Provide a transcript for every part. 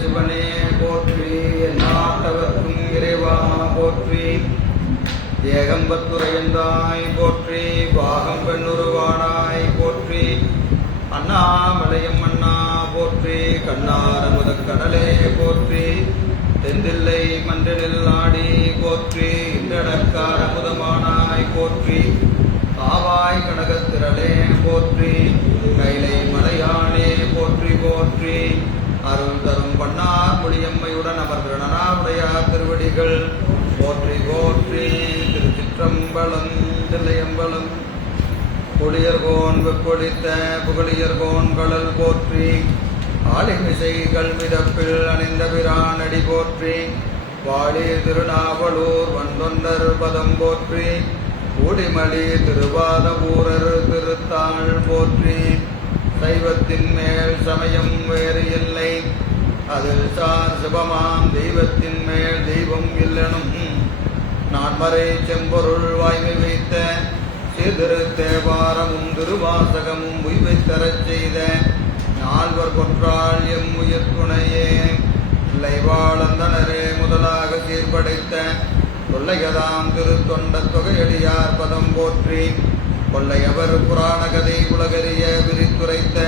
சிவனே போற்றி, எந்நாட்டவர்க்கும் இறைவா போற்றி, ஏகம்பத்துரையந்தாய் போற்றி, பாகம் பெண்ணுருவானாய் போற்றி, அண்ணாமலையம் அண்ணா போற்றி, கண்ணாரமுத கடலே போற்றி, தெந்தில்லை மன்றனில் ஆடி போற்றி, இன்றடக்கார முதமானாய் போற்றி, காவாய் கனகத்திரளே போற்றி, கைலை மலையானே போற்றி போற்றி, அருள் தரும் பண்ணார் மொழியம்மையுடன் அமர்ந்தனாவுடையார் திருவடிகள் போற்றி போற்றி. திருச்சிற்றம்பலம் தில்லையம்பலம். புலியர்கோன் வெப்பொழித்த புகழியர்கோன் கடல் போற்றி, ஆளிமிசை கல்மிதப்பில் அணிந்த பிரானடி போற்றி, வாழி திருநாவலூர் வந்தொண்டர் பதம் போற்றி, ஊடிமலி திருவாத ஊரர் திருத்தாள் போற்றி, சைவத்தின் மேல் சமயம் வேறு இல்லை, அதில் சார் சிவமாம் தெய்வத்தின் மேல் தெய்வம் இல்லனும், நான்மறை செம்பொருள் வாய்மை வைத்த சிறு தேவாரமும் திருவாசகமும் உய்வை தரச் செய்த நால்வர் கொன்றாள் எம் உயிர் துணையே, இலைவாழந்தனரே முதலாக சீர்படைத்த தொல்லையதாம் திரு தொண்ட தொகையடியார் பதம் போற்றி, கொள்ளையவர் புராண கதை உலகறிய விரித்துரைத்த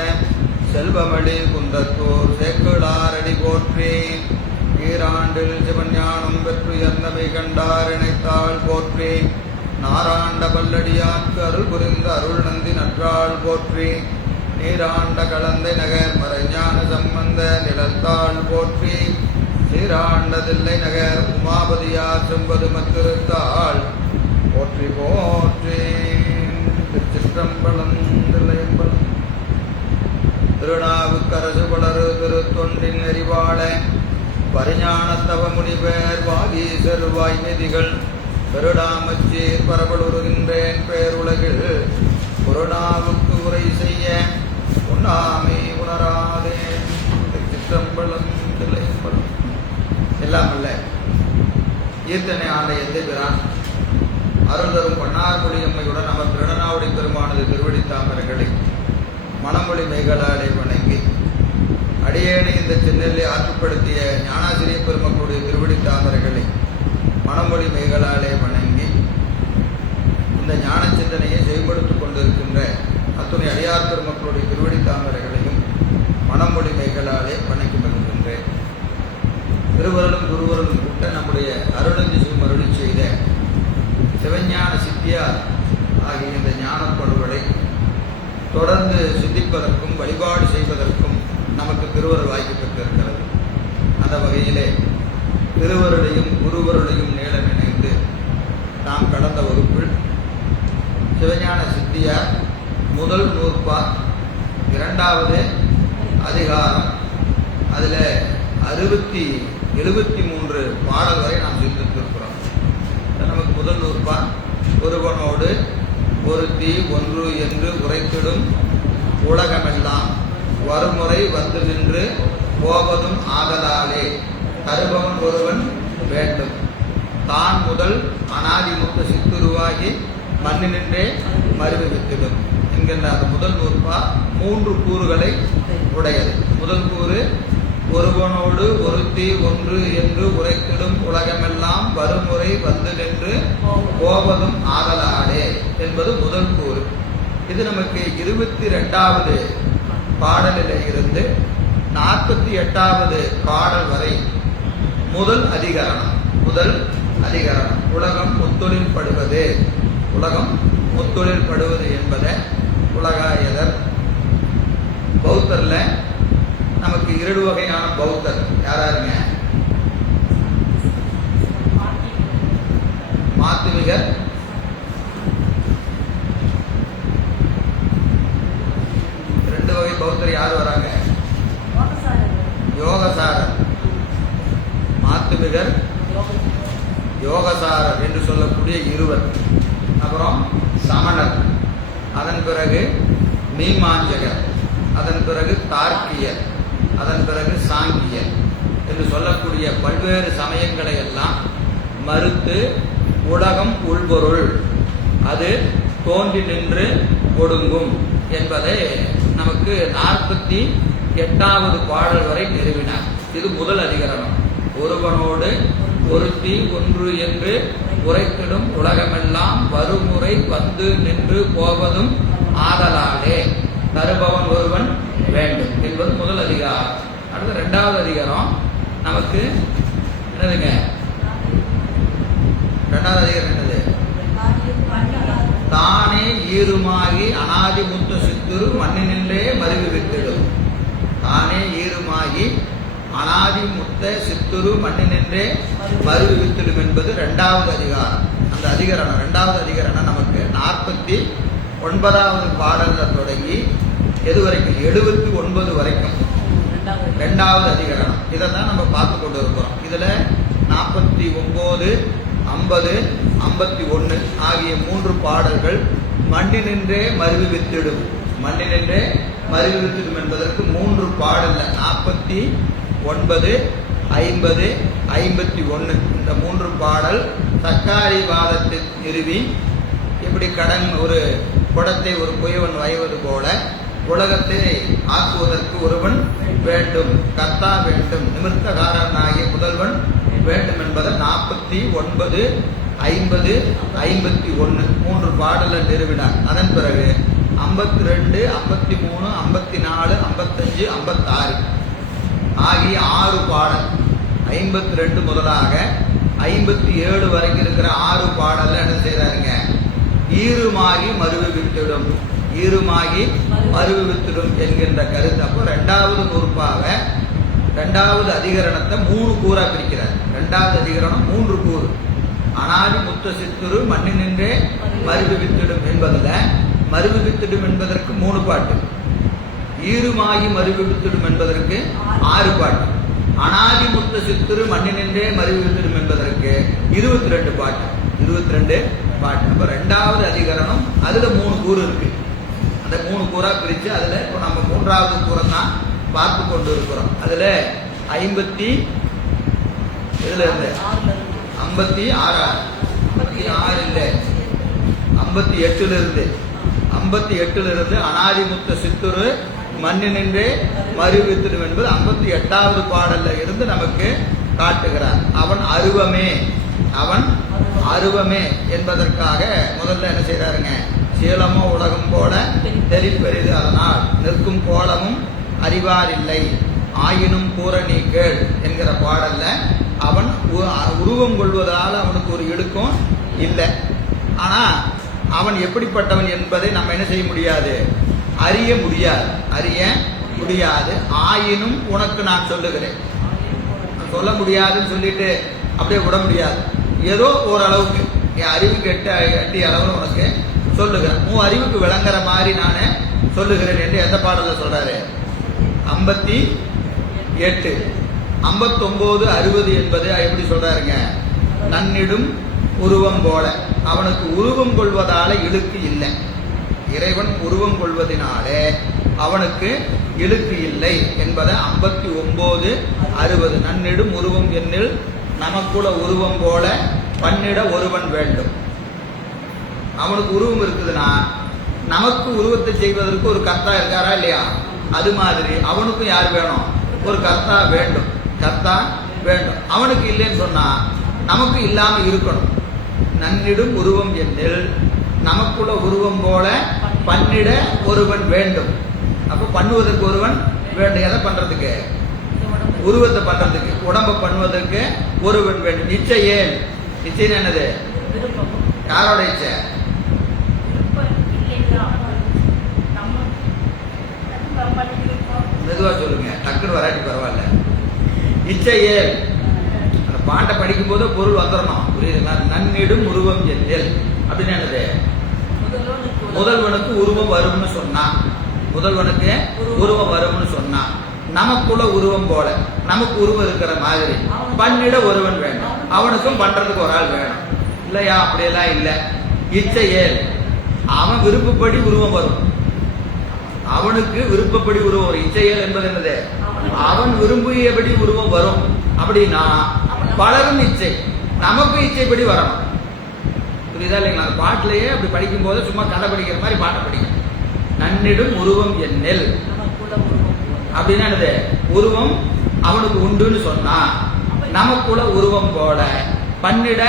செல்வமளி குந்தத்தூர் சேக்கிழாரடி போற்றி, ஈராண்டில் சிவஞானம் பெற்று எந்தமை கண்டார் இணைத்தாள் போற்றி, நாராண்ட பல்லடியார்க்கு அருள் புரிந்த அருள் நந்தி நற்றாள் போற்றி, நீராண்ட கலந்தை நகர் மறைஞான சம்பந்த நிலத்தாள் போற்றி, சீராண்டதில்லை நகர் உமாபதியார் செம்பது மத்திருத்தாள் போற்றி போற்றி. திருச்சிற்றம்பலம் தில்லையம்பலம். திருநாவுக்கரசு பலரு திருத்தொண்டின் எரிவாழ பரிஞானத்தவ முனிவர் வாகீசர் வாய்மெதிகள் பெருடாமச்சீர் பரவலுறுகின்றேன் பேருலகில் புறநாவுக்கு உரை செய்ய உண்ணாமை உணராதே. திருச்சிற்றம்பலம் தில்லையம்பலம். எல்லாம் அல்ல ஈர்த்தனை ஆண்ட எந்த பிரான் அருள் தரும் பண்ணார்மொழி அம்மையுடன் அவர் திருநாவுடை பெருமானது திருவடி தாமரைகளை மணமொழி மேகலாலை வணங்கி, அடியேனை இந்த சென்னெல்லை ஆற்றுப்படுத்திய ஞானாசிரிய பெருமக்களுடைய திருவடி தாமரைகளை மணமொழி மேகலாலை வணங்கி, இந்த ஞான சிந்தனையை செயல்படுத்திக் கொண்டிருக்கின்ற அத்துணை அடியார் பெருமக்களுடைய திருவடி தாமரைகளையும் மணமொழி மேகலாலே வணங்கி வருகின்றேன். திருவருளும் குருவருளும் கூட்ட நம்முடைய அருளஞ்சி அருளி செய்த சிவஞான சித்தியார் ஆகிய இந்த ஞானப்படுகளை தொடர்ந்து சிந்திப்பதற்கும் வழிபாடு செய்வதற்கும் நமக்கு திருவருள் வாய்ப்பு பெற்றிருக்கிறது. அந்த வகையிலே திருவருளையும் குருவருளையும் நேர நினைந்து நாம் கடந்த வகுப்பில் சிவஞான சித்தியார் முதல் நூற்பா இரண்டாவது அதிகாரம் அதில் 73 பாடல் வரை நாம் சிந்தித்திருக்கிறோம். நமக்கு முதல் நூற்பா ஒருவனோடு ஒருத்தி ஒன்று என்று உரைத்திடும் உலகமெல்லாம் வருமுறை வந்து நின்று போவதும் ஆதலாலே தருபவன் ஒருவன் வேண்டும், தான் முதல் அனாதிமுத்த சித்துருவாகி மண்ணினின்றே மறுவித்திடும் என்கின்ற அந்த முதல் நூற்பா 3 கூறுகளை உடையது. முதல் கூறு ஒருவனோடு ஒருத்தி ஒன்று என்று உரைத்திடும் உலகமெல்லாம் வருமுறை வந்து நின்று போவதும் ஆதலாலே என்பது முதல் கூறு. இது நமக்கு 22வது பாடலில் இருந்து 48வது பாடல் வரை முதல் அதிகரணம் உலகம் முத்தொழில் படுவது. உலகம் முத்தொழில் படுவது என்பதை உலகாயதர் பௌத்தர்ல நமக்கு 2 வகையான பௌத்தர் யாராருங்க? மாத்துமிகர், ரெண்டு வகை பௌத்தர் யார் வராங்க? யோகசாரர், மாத்துமிகர், யோகசாரர் என்று சொல்லக்கூடிய இருவர். அப்புறம் சமணர், அதன் பிறகு மீமாஞ்சகர், அதன் பிறகு தார்க்கியர், அதன் பிறகு சாங்கியர் என்று சொல்லக்கூடிய பல்வேறு சமயங்களை எல்லாம் மறுத்து உலகம் உள்பொருள், அது தோன்றி நின்று ஒடுங்கும் என்பதை நமக்கு 48வது பாடல் வரை நிறுவினார். இது முதல் அதிகரணம். ஒருவனோடு ஒருத்தி ஒன்று என்று உரைத்திடும் உலகமெல்லாம் வருமுறை வந்து நின்று போவதும் ஆதலாலே தருபவன் ஒருவன் வேண்டும் என்பது முதல் அதிகாரம். அடுத்து இரண்டாவது அதிகாரம் நமக்கு என்னதுங்க? இரண்டாவது அதிகாரம் என்னது? தானே ஈருமாகி அனாதி முத்த சித்துரு மண்ணினின்றே மருவி வித்திடும். தானே ஈருமாகி அனாதி முத்த சித்துரு மண்ணினின்றே மருவி வித்திடும் என்பது இரண்டாவது அதிகாரம். அந்த அதிகரணம் இரண்டாவது அதிகரணம் நமக்கு 49வது பாடல்ல தொடங்கி எது வரைக்கும்? 79 வரைக்கும் இரண்டாவது அதிகரணம். இதை தான் நம்ம பார்த்து கொண்டு இருக்கிறோம். இதுல 49, 50, 51 ஆகிய 3 பாடல்கள் மண்ணினின்றே மருவி வித்திடும். மண்ணினின்றே மருவி வித்திடும் என்பதற்கு 3 பாடல்ல 49, 50, 51 இந்த 3 பாடல் சக்காரி வாதத்தை நிறுவி எப்படி கடன் ஒரு குடத்தை ஒரு குயவன் வயவது போல உலகத்தை ஆக்குவதற்கு ஒருவன் வேண்டும், கர்த்தா வேண்டும், நிமிர்த்தகாரனாகிய முதல்வன் வேண்டும் என்பதை 49, 50, 51 3 பாடலை நிறுவினார். அதன் பிறகு 52, 53, 54, 55, 56 ஆகிய 6 பாடல் 52 முதலாக 57 வரைக்கும் இருக்கிற 6 பாடல்ல என்ன செய்யறாருங்க? ஈருமாகி மருவி வித்திடும், ஈருமாகி மருவி வித்திடும் என்கின்ற கருத்து. அப்போ இரண்டாவது நூற்பாக இரண்டாவது அதிகரணத்தை 3 கூறா பிரிக்கிறார். இரண்டாவது அதிகரணம் 3 கூறு. அனாதி முத்த சித்துரு மண்ணினின்றே மருவி வித்திடும் என்பதுல மருவி வித்திடும் என்பதற்கு 3 பாட்டு, ஈருமாகி மருவி வித்திடும் என்பதற்கு 6 பாட்டு, அனாதி முத்த சித்துரு மண்ணினின்றே மருவி வித்திடும் என்பதற்கு 22 பாட்டு, 22 பாட்டு. அப்ப இரண்டாவது அதிகரணம் அதுல 3 கூறு இருக்கு. அந்த 3 கூறா பிரிச்சு அதுல இப்போ நம்ம 3வது கூறை தான் பார்த்து கொண்டு இருக்கிறோம். அதுல 50 இதுல இருந்து 56 இல்ல 58 இருந்து அனாதிமுத்த சித்துரு மண்ணினின்றே மருவித்திடும் என்பது 58வது பாடல்ல இருந்து நமக்கு காட்டுகிறார். அவன் அருவமே என்பதற்காக முதல்ல என்ன செய்யறாருங்க? சீலமோ உலகம் போல தெளிப்பெரிது அதனால் நிற்கும் கோலமும் அறிவாரில்லை ஆயினும் கூற நீ கேள் என்கிற பாடல்ல அவன் உருவம் கொள்வதால் அவனுக்கு ஒரு இடுக்கம் இல்லை. ஆனா அவன் எப்படிப்பட்டவன் என்பதை நம்ம என்ன செய்ய முடியாது? அறிய முடியாது. ஆயினும் உனக்கு நான் சொல்லுகிறேன். சொல்ல முடியாதுன்னு சொல்லிட்டு அப்படியே விட முடியாது. ஏதோ ஓரளவுக்கு என் அறிவுக்கு எட்டிய அளவில் உனக்கு சொல்லுகிறேன், உன் அறிவுக்கு விளங்குற மாதிரி நானே சொல்லுகிறேன் என்று எந்த பாடல சொல்றாரு? 58, 59, 60 என்பது எப்படி சொல்றாருங்க? நன்னிடும் உருவம் போல. அவனுக்கு உருவம் கொள்வதால இழுக்கு இல்லை. இறைவன் உருவம் கொள்வதனாலே அவனுக்கு இழுக்கு இல்லை என்பதை 59, 60 நன்னிடும் உருவம் என்னில் நமக்குள்ள உருவம் போல பண்ணிட ஒருவன் வேண்டும். அவனுக்கு உருவம் இருக்குதுன்னா நமக்கு உருவத்தை செய்வதற்கு ஒரு கர்த்தா இருக்காரா இல்லையா? அது மாதிரி அவனுக்கும் யார் வேணும்? ஒரு கர்த்தா வேண்டும். அவனுக்கு இல்லைன்னு சொன்னா நமக்கு இல்லாம இருக்கணும். நன்னிடும் உருவம் என்னில் நமக்குள்ள உருவம் போல பண்ணிட ஒருவன் வேண்டும். அப்ப பண்ணுவதற்கு ஒருவன் வேண்டும். எதை பண்றதுக்கு? உருவத்தை பண்றதுக்கு, உடம்ப பண்ணுவதற்கு ஒருவன் வேண்டும். இச்சையே என்னது? யாரோட இச்சை? மெதுவா சொல்லுங்க, டக்குன்னு வராட்டி பரவாயில்ல. இச்சையே அந்த பாட்டை படிக்கும் போது பொருள் வந்துடணும், புரியுதுங்களா? நன்னிடும் உருவம் என்னில் அப்படின்னு என்னது? முதல்வனுக்கு உருவம் வரும்னு சொன்னா நமக்குள்ள உருவம் போல நமக்கு உருவம் இருக்கிற மாதிரி பண்ணிட ஒருவன் வேண்டும். அவனுக்கும் பண்றதுக்கு ஒரு ஆள் வேணும் இல்லையா? அப்படியெல்லாம் இல்லை. இச்சையேல் அவன் விருப்பப்படி உருவம் வரும். அவனுக்கு விருப்பப்படி உருவம் வரும். இச்சையேல் என்பது என்னது? அவன் விரும்பியபடி உருவம் வரும். அப்படின்னா பலரும் இச்சை, நமக்கு இச்சைப்படி வரணும். புரியுதா இல்லைங்களா? அந்த பாட்டிலேயே அப்படி படிக்கும் போது சும்மா கதை படிக்கிற மாதிரி பாட்டை படிக்கும். நன்னிடும் உருவம் என்னில் அப்படின்னா என்னது? உருவம் அவனுக்கு உண்டுன்னு சொன்னா நமக்குள்ள உருவம் போல பண்ணிட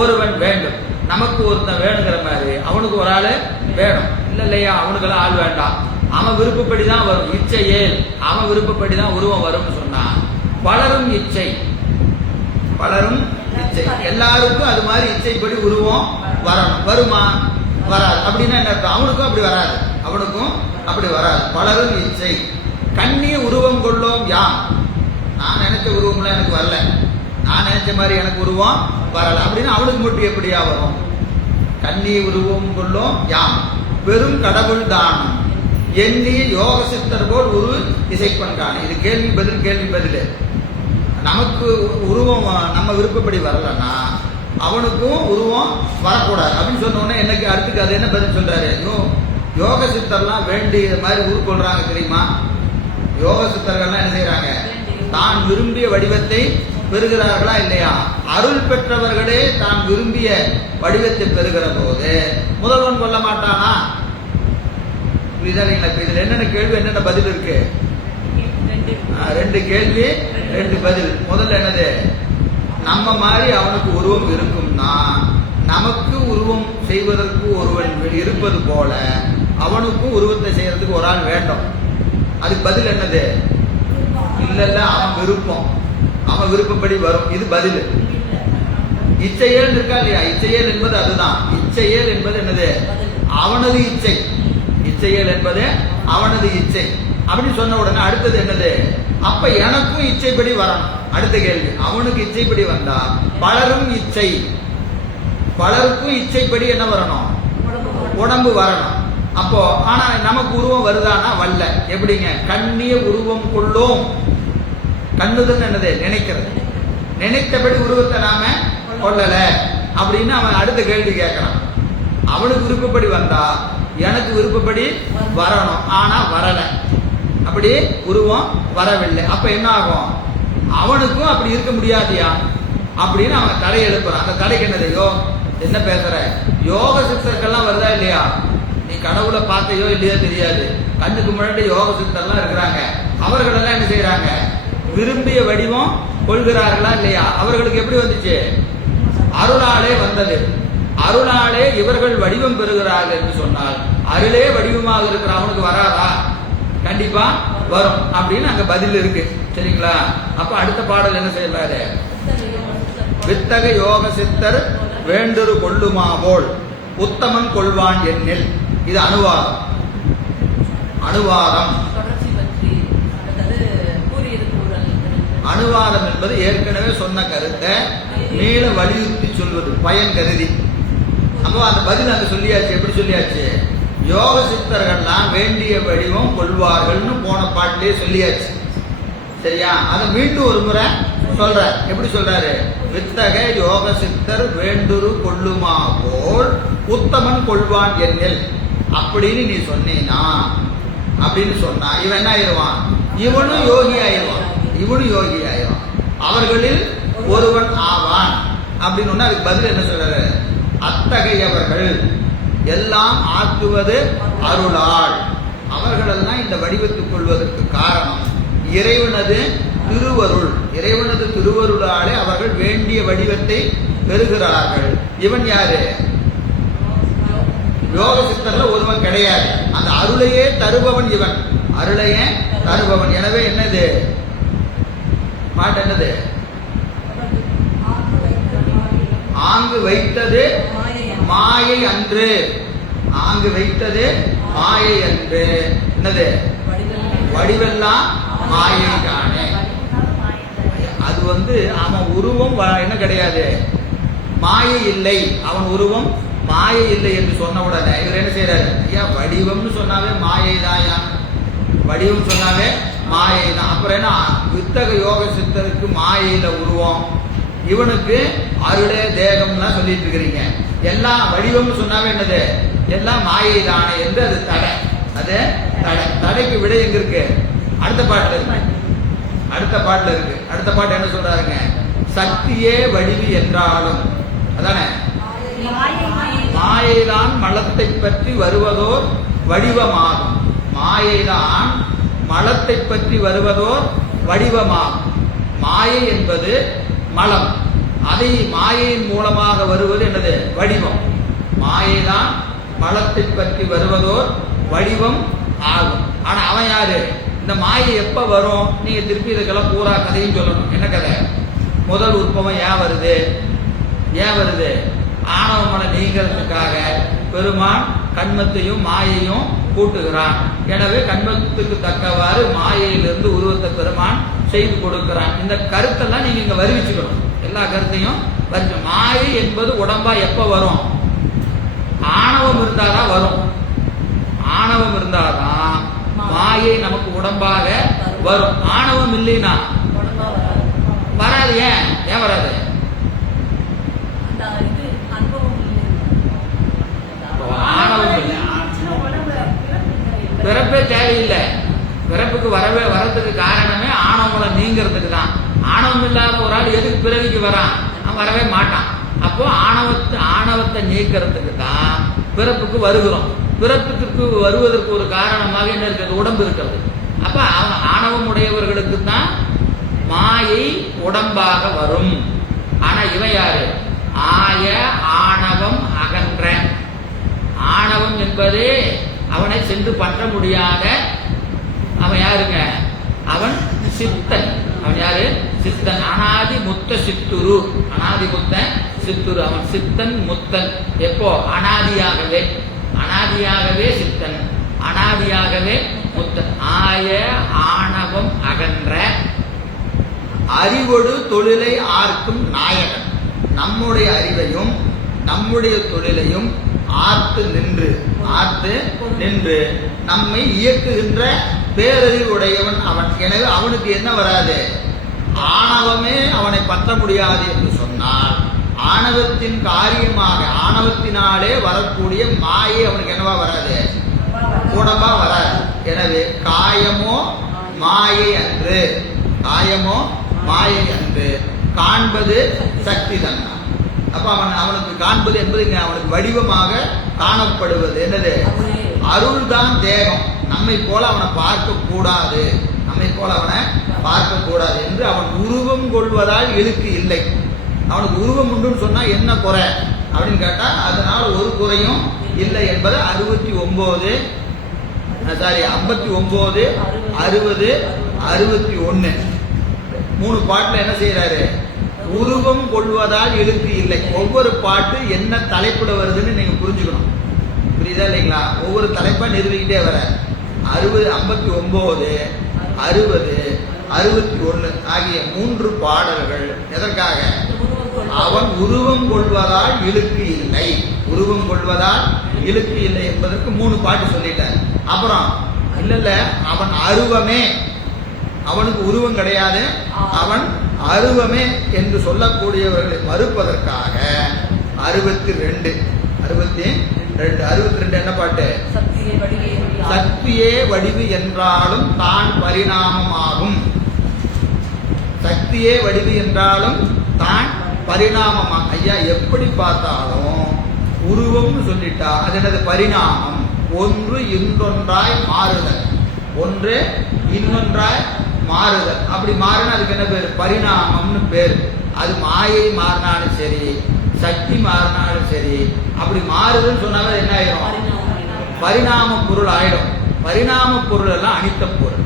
ஒருவன் வேண்டும். நமக்கு ஒருத்தன் வேணுங்கிற மாதிரி அவனுக்கு ஒரு ஆளு வேணும் இல்லையா? அவனுக்கெல்லாம் ஆள் வேண்டாம். அவன் விருப்பப்படிதான் வரும். இச்சையேல் அவன் விருப்பப்படிதான் உருவம் வரும்னு சொன்னா பலரும் இச்சை எல்லாருக்கும் அது மாதிரி இச்சைப்படி உருவம் வரணும். வருமா? வராது. அப்படின்னா என்ன அர்த்தம்? அவனுக்கும் அப்படி வராது. பலரும் இச்சை கண்ணிய உருவம் கொள்ளோம் யாம். நான் நினைச்ச உருவம்லாம் எனக்கு வரல, நான் நினைச்ச மாதிரி எனக்கு உருவம் வரல அப்படின்னு அவனுக்கு மட்டும் எப்படியா வரும்? கண்ணிய உருவம் கொள்ளோம் யாம் வெறும் கடவுள் தானம் எண்ணிய யோக சித்தர் போல் உரு இசைப்பன்கான. இது கேள்வி பதில். நமக்கு உருவம் நம்ம விருப்பப்படி வரலன்னா அவனுக்கும் உருவம் வரக்கூடாது அப்படின்னு சொன்ன உடனே எனக்கு அடுத்துக்கு அது என்ன பதில் சொல்றாரு? யோக சித்தர்லாம் வேண்டிய மாதிரி உருக்கொள்றாங்க தெரியுமா? யோக சித்தர்கள்லாம் என்ன செய்யறாங்க? தான் விரும்பிய வடிவத்தை பெறுகிறார்களா இல்லையா? அருள் பெற்றவர்களே தான் விரும்பிய வடிவத்தை பெறுகிற போது முதல்வன் கொள்ள மாட்டானா? புரியுதா? இதுல என்னென்ன கேள்வி என்னென்ன பதில் இருக்கு? 2 கேள்வி 2 பதில். முதல்ல என்னது? நம்ம மாதிரி அவனுக்கு உருவம் இருக்கும்னா நமக்கு உருவம் செய்வதற்கு ஒருவன் இருப்பது போல அவனுக்கும் உருவத்தை செய்யறதுக்கு ஒரு ஆள் வேண்டும். அதுக்கு பதில் என்னது? இல்ல அவன் விருப்பம், அவன் விருப்பப்படி வரும். இது பதில். இச்சையேல் இருக்கா இல்லையா? இச்சையேல் என்பது அதுதான். இச்சையேல் என்பது என்னது? அவனது இச்சை. இச்சையேல் என்பது அவனது இச்சை அப்படின்னு சொன்ன உடனே அடுத்தது என்னது? அப்ப எனக்கும் இச்சைப்படி வரணும். அடுத்த கேள்வி, அவனுக்கு இச்சைப்படி வந்தா பலரும் இச்சை, பலருக்கும் இச்சைப்படி என்ன வரணும்? உடம்பு வரணும். அப்போ ஆனா நமக்கு உருவம் வருதானா? வரல. எப்படிங்க? கண்ணிய உருவம் கொள்ளோம். கண்ணுதல் என்னது? நினைக்கிறது. நினைத்தபடி உருவத்தை நாம கொள்ளல அப்படின்னு அவன் அடுத்த கேள்வி கேட்கறான். அவனுக்கு விருப்பப்படி வந்தா எனக்கு விருப்பப்படி வரணும், ஆனா வரல. அப்படி உருவம் வரவில்லை. அப்ப என்ன ஆகும்? அவனுக்கும் அப்படி இருக்க முடியாதியா அப்படின்னு அவன் தடை எழுப்புறான். அந்த தடைக்கு என்னதையோ என்ன பேசுற? யோக சித்தர்கள்லாம் வருதா இல்லையா? நீ கடவுளை பார்த்தையோ இல்லையோ தெரியாது, கண்ணுக்கு முன்னாடி யோக சித்தர்லாம் இருக்கிறாங்க. அவர்கள் எல்லாம் என்ன செய்யறாங்க? விரும்பிய வடிவம் கொள்கிறார்களா இல்லையா? அவர்களுக்கு எப்படி வந்துச்சு? அருளாலே வந்தது. அருளாலே இவர்கள் வடிவம் பெறுகிறார்கள் என்று சொன்னால் அருளே வடிவமாக இருக்கிற அவனுக்கு வராதா? கண்டிப்பா வரும் அப்படின்னு அங்க பதில் இருக்கு. சரிங்களா? அப்ப அடுத்த பாடல் என்ன செய்யறாரு? வித்தக யோக சித்தர் வேண்டொரு கொள்ளுமாவோல் உத்தமன் கொள்வான் எண்ணில். இது அனுவாதம். அனுவாதம் என்பது ஏற்கனவே சொன்ன கருத்தை மேல வலியுறுத்தி சொல்வது பயன் கருதி. அப்போ அந்த பதில் அங்க சொல்லியாச்சு. எப்படி சொல்லியாச்சு? யோக சித்தர்கள்லாம் வேண்டிய வடிவம் கொள்வார்கள்னு போன பாட்டிலே சொல்லியாச்சு. சரியா? அதை மீண்டும் ஒரு முறை சொல்ற. எப்படி சொல்றாரு? வித்தக யோக சித்தர் வேண்டுரு கொள்ளுமா போல் உத்தமன் கொள்வான் எண்ணில் அப்படின்னு நீ சொன்னீனா, அப்படின்னு சொன்னா இவன் என்ன ஆயிடுவான்? இவனும் யோகி ஆயிடுவான். அவர்களில் ஒருவன் ஆவான் அப்படின்னு அதுக்கு பதில் என்ன சொல்றாரு? அத்தகையவர்கள் எல்லாம் ஆக்குவது அருளால். அவர்களெல்லாம் இந்த வடிவத்துக் கொள்வதற்கு காரணம் இறைவனது திருவருள். இறைவனது திருவருளாலே அவர்கள் வேண்டிய வடிவத்தை பெறுகிறார்கள். இவன் யாரு? யோக சித்தர்ல ஒருவன் கிடையாது. அந்த அருளையே தருபவன் இவன். அருளையே தருபவன். எனவே என்னது பாட்டு? என்னது? ஆங்கு வைத்தது மாயை அன்று. ஆங்கு வைத்தது மாயை அன்று. என்னது? வடிவெல்லாம் மாயை தானே. அது அவன் உருவம் என்ன கிடையாது, மாயை இல்லை. அவன் உருவம் மாயை இல்லை என்று சொன்ன உடனே இவர் என்ன செய்யறாரு? ஐயா, வடிவம்னு சொன்னாவே மாயை தாயா, வடிவம் சொன்னாவே மாயை தான். அப்புறம் என்ன? வித்தக யோக சித்தருக்கு மாயையில உருவம், இவனுக்கு அருளே தேகம்லாம் சொல்லிட்டு இருக்கிறீங்க. எல்லாம் வடிவம்னு சொன்னாவே என்னது? எல்லாம் மாயை தானே என்று அது தடை. அது தடை. தடைக்கு விடை எங்க இருக்கு? அடுத்த பாட்டுல இருக்கு. அடுத்த பாட்டு என்ன சொல்றாருங்க? சக்தியே வடிவு என்றாலும், அதானே, மாயைதான் மலத்தை பற்றி வருவதோர் வடிவமாகும். மாயைதான் மலத்தை பற்றி வருவதோர் வடிவமாகும். மாயை என்பது மலம், அதை மாயையின் மூலமாக வருவது என்னது? வடிவம். மாயைதான் மலத்தை பற்றி வருவதோர் வடிவம் ஆகும். ஆனா அவன் யாரு? இந்த மாயை எப்ப வரும்? நீங்க திருப்பி இதுக்கெல்லாம் பூரா கதையும் சொல்லணும். என்ன கதை? முதல் உற்பவம் ஏன் வருது? ஏன் வருது? ஆணவ மனம் நீங்கிறதுக்காக பெருமான் கண்மத்தையும் மாயையும் கூட்டுகிறான். எனவே கண்மத்துக்கு தக்கவாறு மாயையிலிருந்து உருவத்தை பெருமான் செய்து கொடுக்கிறான். இந்த கருத்தெல்லாம் நீங்க இங்க வருவிச்சுக்கணும். எல்லா கருத்தையும் வருது. மாயை என்பது உடம்பா எப்ப வரும்? ஆணவம் இருந்தாதான் வரும். ஆணவம் இருந்தாதான் மாயை நமக்கு உடம்பாக வரும். ஆணவம் இல்லைன்னா வராது. ஏன் ஏன் வராது? ஆணவம் இல்லை, பிறப்பே தேவையில்லை. பிறப்புக்கு வரதுக்கு காரணமே ஆணவம் நீங்கிறதுக்கு தான். ஆணவம் இல்லாத ஒரு ஆள் எதுக்கு பிறவிக்கு வரான்? அவன் வரவே மாட்டான். அப்போ ஆணவத்தை நீக்கிறதுக்கு தான் பிறப்புக்கு வருகிறோம். பிறப்புக்கு வருவதற்கு ஒரு காரணமாக என்ன இருக்கிறது? உடம்பு இருக்கிறது. அப்ப ஆணவம் உடையவர்களுக்கு தான் மாயை உடம்பாக வரும். ஆனா இவன் யாரு? ஆய ஆணவம் அகன்ற. ஆணவம் என்பதே அவனை சென்று பற்ற முடியாத அவன் யாருங்க? அவன் சித்தன். அவன் யாரு? சித்தன். அனாதி முத்த சித்துரு. அனாதி முத்த சித்துரு. அவன் சித்தன் முத்தன். எப்போ? அனாதியாகவே. அனாதியாகவே சித்தன், அனாதியாகவே முத்தன். ஆய ஆணவம் அகன்ற அறிவொடு தொழிலை ஆர்க்கும் நாயகன். நம்முடைய அறிவையும் நம்முடைய தொழிலையும் ஆர்த்து நின்று நம்மை இயக்குகின்ற பேரறிவுடையவன் அவன். எனவே அவனுக்கு என்ன வராது? ஆணவமே அவனை பற்ற முடியாது என்று சொன்னால் ஆணவத்தின் காரியமாக ஆணவத்தினாலே வரக்கூடிய மாயை அவனுக்கு என்னவா வராது? உடம்பா வராது. எனவே காயமோ மாயை அன்று, காயமோ மாயை அன்று காண்பது சக்தி தன்னா. அப்ப அவனுக்கு காண்பது என்பது அவனுக்கு வடிவமாக காணப்படுவது என்னது? அருள் தான் தேகம். நம்மை போல அவனை பார்க்க கூடாது, நம்மை போல அவனை பார்க்க கூடாது என்று அவன் உருவம் கொள்வதால் இழுக்கு இல்லை. அவனுக்கு உருவம் உண்டுன்னு சொன்னா என்ன குறை அப்படின்னு கேட்டா அதனால ஒரு குறையும் இல்லை என்பது 59, 59, 60, 61 3 பாட்டுல என்ன செய்யறாரு? உருவம் கொள்வதால் இழுக்கு இல்லை. ஒவ்வொரு பாட்டு என்ன தலைப்புல வருதுன்னு நீங்க புரிஞ்சுக்கணும். புரியுதா இல்லைங்களா? ஒவ்வொரு தலைப்பா நிறுவிக்கிட்டே வர 59, 60, 61 ஆகிய 3 பாடல்கள் எதற்காக? அவன் உருவம் கொள்வதால் இழுக்கு இல்லை. உருவம் கொள்வதால் இழுக்கு இல்லை என்பதற்கு 3 பாட்டு சொல்லிட்டார். அப்புறம் இல்ல அவன் அருவமே, அவனுக்கு உருவம் கிடையாது, அவன் அருவமே என்று சொல்லக்கூடியவர்களை மறுப்பதற்காக 62 என்ன பாட்டு? சக்தியே வடிவு என்றாலும் தான் பரிணாமமாகும். சக்தியே வடிவு என்றாலும் தான் பரிணாமமாகும். ஐயா எப்படி பார்த்தாலும் உருவம்னு சொல்லிட்டா அது என்னது? பரிணாமம். ஒன்று இன்னொன்றாய் மாறுதல், ஒன்று இன்னொன்றாய் மாறுதல். அப்படி மாறினா அதுக்கு என்ன பேர்? பரிணாமம்னு பேர். அது மாயை மாறினாலும் சரி, சக்தி மாறினாலும் சரி, அப்படி மாறுதுன்னு சொன்னாவே என்ன ஆயிடும்? பரிணாம பொருள் ஆயிடும். பரிணாம பொருள் எல்லாம் அனித்த பொருள்.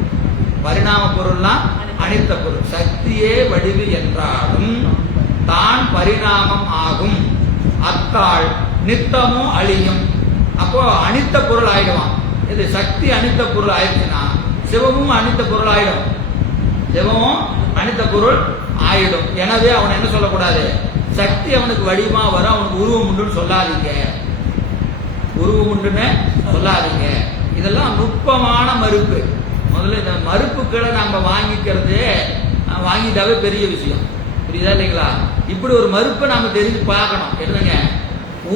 பரிணாம பொருள்லாம் அனித்த பொருள். சக்தியே வடிவு என்றாலும் தான் பரிணாமம் ஆகும். அத்தாள் நித்தமும் அழியும். அப்போ அனித்த பொருள் ஆயிடுவான். இது சக்தி அனித்த பொருள் ஆயிடுச்சுன்னா சிவமும் அனித்த பொருள் ஆயிடும். சிவமும் அனித்த பொருள் ஆயிடும். எனவே அவன் என்ன சொல்லக்கூடாது? சக்தி அவனுக்கு வடிவமா வரும், அவனுக்கு உருவம் உண்டுன்னு சொல்லாதீங்க. உருவம் உண்டுன்னு சொல்லாதீங்க. இதெல்லாம் நுட்பமான மறுப்பு. முதல்ல இந்த மறுப்புகளை நம்ம வாங்கிட்டாவே பெரிய விஷயம். புரியுதா இல்லைங்களா? இப்படி ஒரு மறுப்பை நாம தெரிஞ்சு பார்க்கணும். என்னங்க?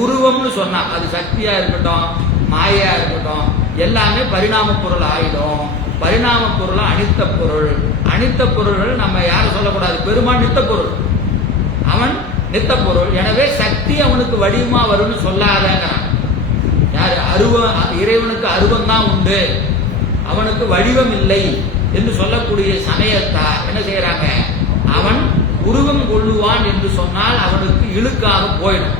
உருவம்னு சொன்னா அது சக்தியா இருக்கட்டும், மாயா இருக்கட்டும், எல்லாமே பரிணாம பொருள் ஆயிடும். பரிணாம பொருள் அனித்த பொருள். அனித்த பொருள்கள் நம்ம யாரும் சொல்லக்கூடாது. பெருமான் நித்த பொருள், அவன் நித்த பொருள். எனவே சக்தி அவனுக்கு வடிவமா வரும்னு சொல்லாதங்கிறான். யாரு? இறைவனுக்கு அருவம் தான் உண்டு, அவனுக்கு வடிவம் இல்லை என்று சொல்லக்கூடிய சமயத்தா என்ன செய்யறாங்க? அவன் உருவம் கொள்ளுவான் என்று சொன்னால் அவனுக்கு இழுக்காக போயிடும்.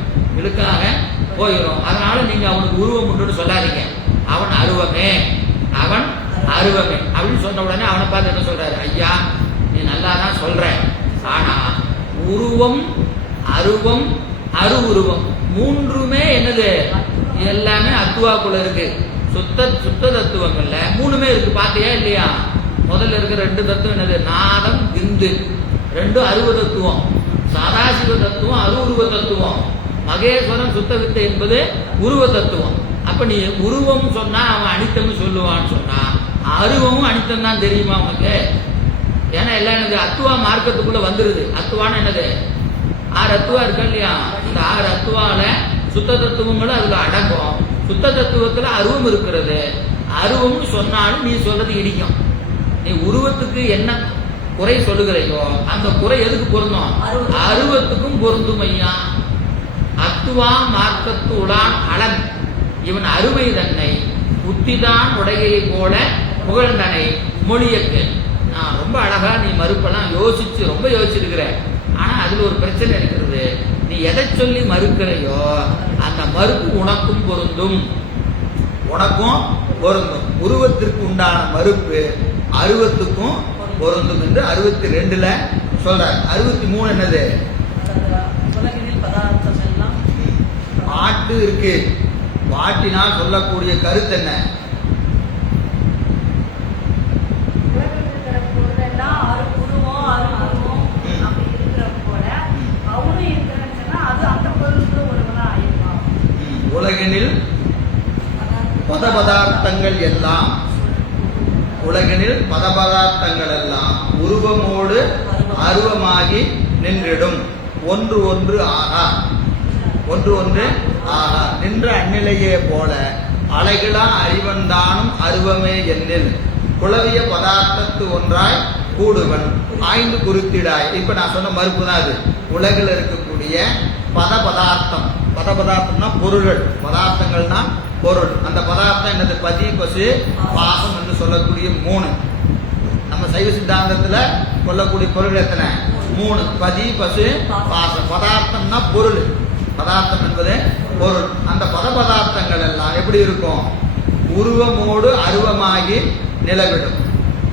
அதனால நீங்க அவனுக்கு உருவம் உண்டு சொல்லாதீங்க. அவன் அருவமே அப்படின்னு சொன்ன உடனே அவனை பார்த்து என்ன சொல்றாரு, ஐயா நீ நல்லா தான் சொல்ற, ஆனா உருவம் அருவம் உருவம் மூன்றுமே என்னது, எல்லாமே அத்துவாக்குள்ள இருக்கு. சுத்த தத்துவங்கள்ல மூணுமே இருக்கு, பாத்தியா இல்லையா? முதல்ல இருக்கிற 2 தத்துவம் என்னது, நாதம் விந்து, 2 அருவ தத்துவம். சதாசிவ தத்துவம் அருவுருவ தத்துவம். மகேஸ்வரன் சுத்த வித்தை என்பது உருவ தத்துவம். அப்ப நீ உருவம் சொன்னா அவன் அனித்தம்னு சொல்லுவான்னு சொன்னா அருவமும் அனித்தம் தான் தெரியுமா உனக்கு? ஏன்னா எல்லாம் என்னது அத்துவா மார்க்கத்துக்குள்ள வந்துருது. அத்துவான்னு என்னது, 6 அத்துவா இருக்கா இல்லையா? இந்த 6 அத்துவால சுத்த தத்துவங்களும் அதுல அடங்கும். சுத்த தத்துவத்துல அருவம் இருக்கிறது. அருவம்னு சொன்னாலும் நீ சொல்றது இடிக்கும். நீ உருவத்துக்கு என்ன குறை சொல்லுகிறையோ அந்த குறை எதுக்கு பொருந்தும்? அருவத்துக்கும் பொருந்தும் ஐயா. அத்துவா மார்க்கத்து உடான் அலன் இவன் அருமை தன்னை புத்திதான் உடையை போல புகழ்ந்தனை மொழியக்கு. நான் ரொம்ப அழகா நீ மறுப்பெல்லாம் ரொம்ப யோசிச்சிருக்கிற. ஆனா அதுல ஒரு பிரச்சனை இருக்கிறது. நீ எதை சொல்லி மறுக்கிறையோ அந்த மறுப்பு உனக்கும் பொருந்தும். உருவத்திற்கு உண்டான மறுப்பு அருவத்துக்கும் பொருந்தும் என்று 62ல சொல்றார். 63 என்னது, பாட்டு இருக்கு. பாட்டினால் சொல்லக்கூடிய கருத்து என்ன? உலகினில் பதபதார்த்தங்கள் எல்லாம் உருவமோடு அருவமாகி நின்றிடும். ஒன்று ஆகா நின்ற அந்நிலையே போல அலைகளா அறிவந்தானும் அருவமே என்னில் குளவிய பதார்த்தத்து ஒன்றாய் கூடுவன் ஆய்ந்து குறித்திடாய். இப்ப நான் சொன்ன மறுப்பு தான் அது. உலகில் இருக்கக்கூடிய பதார்த்தம்னா பொருள்கள், பதார்த்தங்கள்னா பொருள். அந்த பதார்த்தம் என்னது, பதி பசு பாசம் என்று சொல்லக்கூடிய 3. நம்ம சைவ சித்தாந்தத்துல சொல்லக்கூடிய பொருள் எத்தனை? 3. பதி பசு பாசம். பதார்த்தம்னா பொருள், பதார்த்தம் என்பது பொருள். அந்த பதார்த்தங்கள் எல்லாம் எப்படி இருக்கும்? உருவமோடு அருவமாகி நிலவிடும்.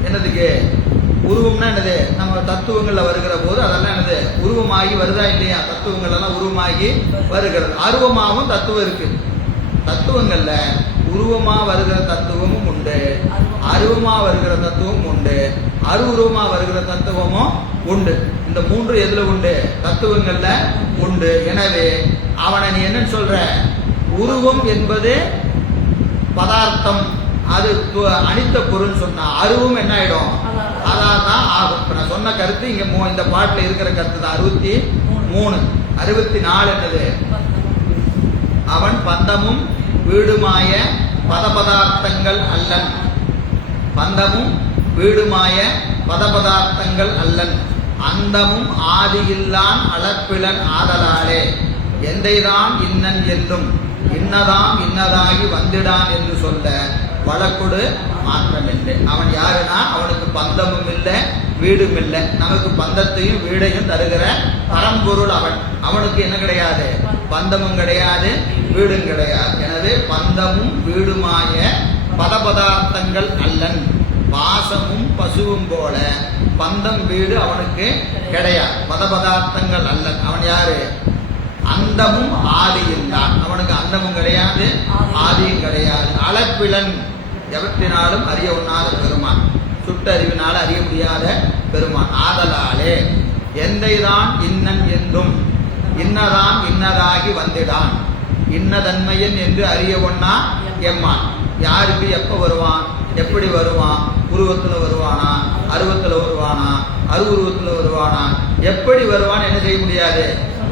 என்னதுக்கு உருவம்னா என்னது? நம்ம தத்துவங்கள்ல வருகிற போது அதெல்லாம் என்னது, உருவமாகி வருதா இல்லையா? தத்துவங்கள் எல்லாம் உருவமாகி வருகிறது. அருவமாகவும் தத்துவம் இருக்கு. தத்துவங்கள்ல உருவமா வருகிற தத்துவமும் உண்டு, அருவமா வருகிற தத்துவம் உண்டு, அருவுருவமா வருகிற தத்துவமும் உண்டு. இந்த 3 எதுல உண்டு? தத்துவங்கள்ல உண்டு. எனவே அவனை நீ என்ன சொல்ற? உருவம் என்பது பதார்த்தம், அது அனித்த பொருள் சொன்னா அருவம் என்ன ஆயிடும்? அதான் ஆகும். இப்ப நான் சொன்ன கருத்து இங்க இந்த பாட்டுல இருக்கிற கருத்து தான். 63. 64 என்னது? அவன் பந்தமும் வீடுமாய பதபதார்த்தங்கள் அல்லன். பந்தமும் வீடுமாய பதபதார்த்தங்கள் அல்லன். அந்தமும் ஆதியில்லான் அளப்பிலன் ஆதலாலே எந்தைதான் இன்னன் என்றும் இன்னதாம் இன்னதாகி வந்திடான் என்று சொல்ல வழக்கொடு மாற்றம் இல்லை. அவன் யாருன்னா அவனுக்கு பந்தமும் இல்லை வீடும் இல்லை. நமக்கு பந்தத்தையும் வீடையும் தருகிற பரம்பொருள் அவன். அவனுக்கு என்ன கிடையாது? பந்தமும் கிடையாது, வீடும் கிடையாது. எனவே பந்தமும் வீடுமாய பதபதார்த்தங்கள் அல்லன். பாசமும் பசுவும் போல பந்தம் வீடு அவனுக்கு கிடையாது. பதபதார்த்தங்கள் அல்லன். அவன் யாரு? அந்தமும் ஆதியும் தான். அவனுக்கு அந்தமும் கிடையாது, ஆதியும் கிடையாது. அளப்பிலன், எவற்றினாலும் அறிய உண்ணாத பெருமான், சுட்டறிவினால் அறிய முடியாத பெருமான். ஆதலாலே எந்தைதான் இன்னன் என்றும் இன்னதான் இன்னதாகி வந்திடான். இன்னதன்மையன் என்று அறிய ஒண்ணா எம்மான். யாருக்கு எப்ப வருவான், எப்படி வருவான்? உருவத்துல வருவானா, அருவத்துல வருவானா, அருவுருவத்துல வருவானா, எப்படி வருவான் என்ன செய்ய முடியாது,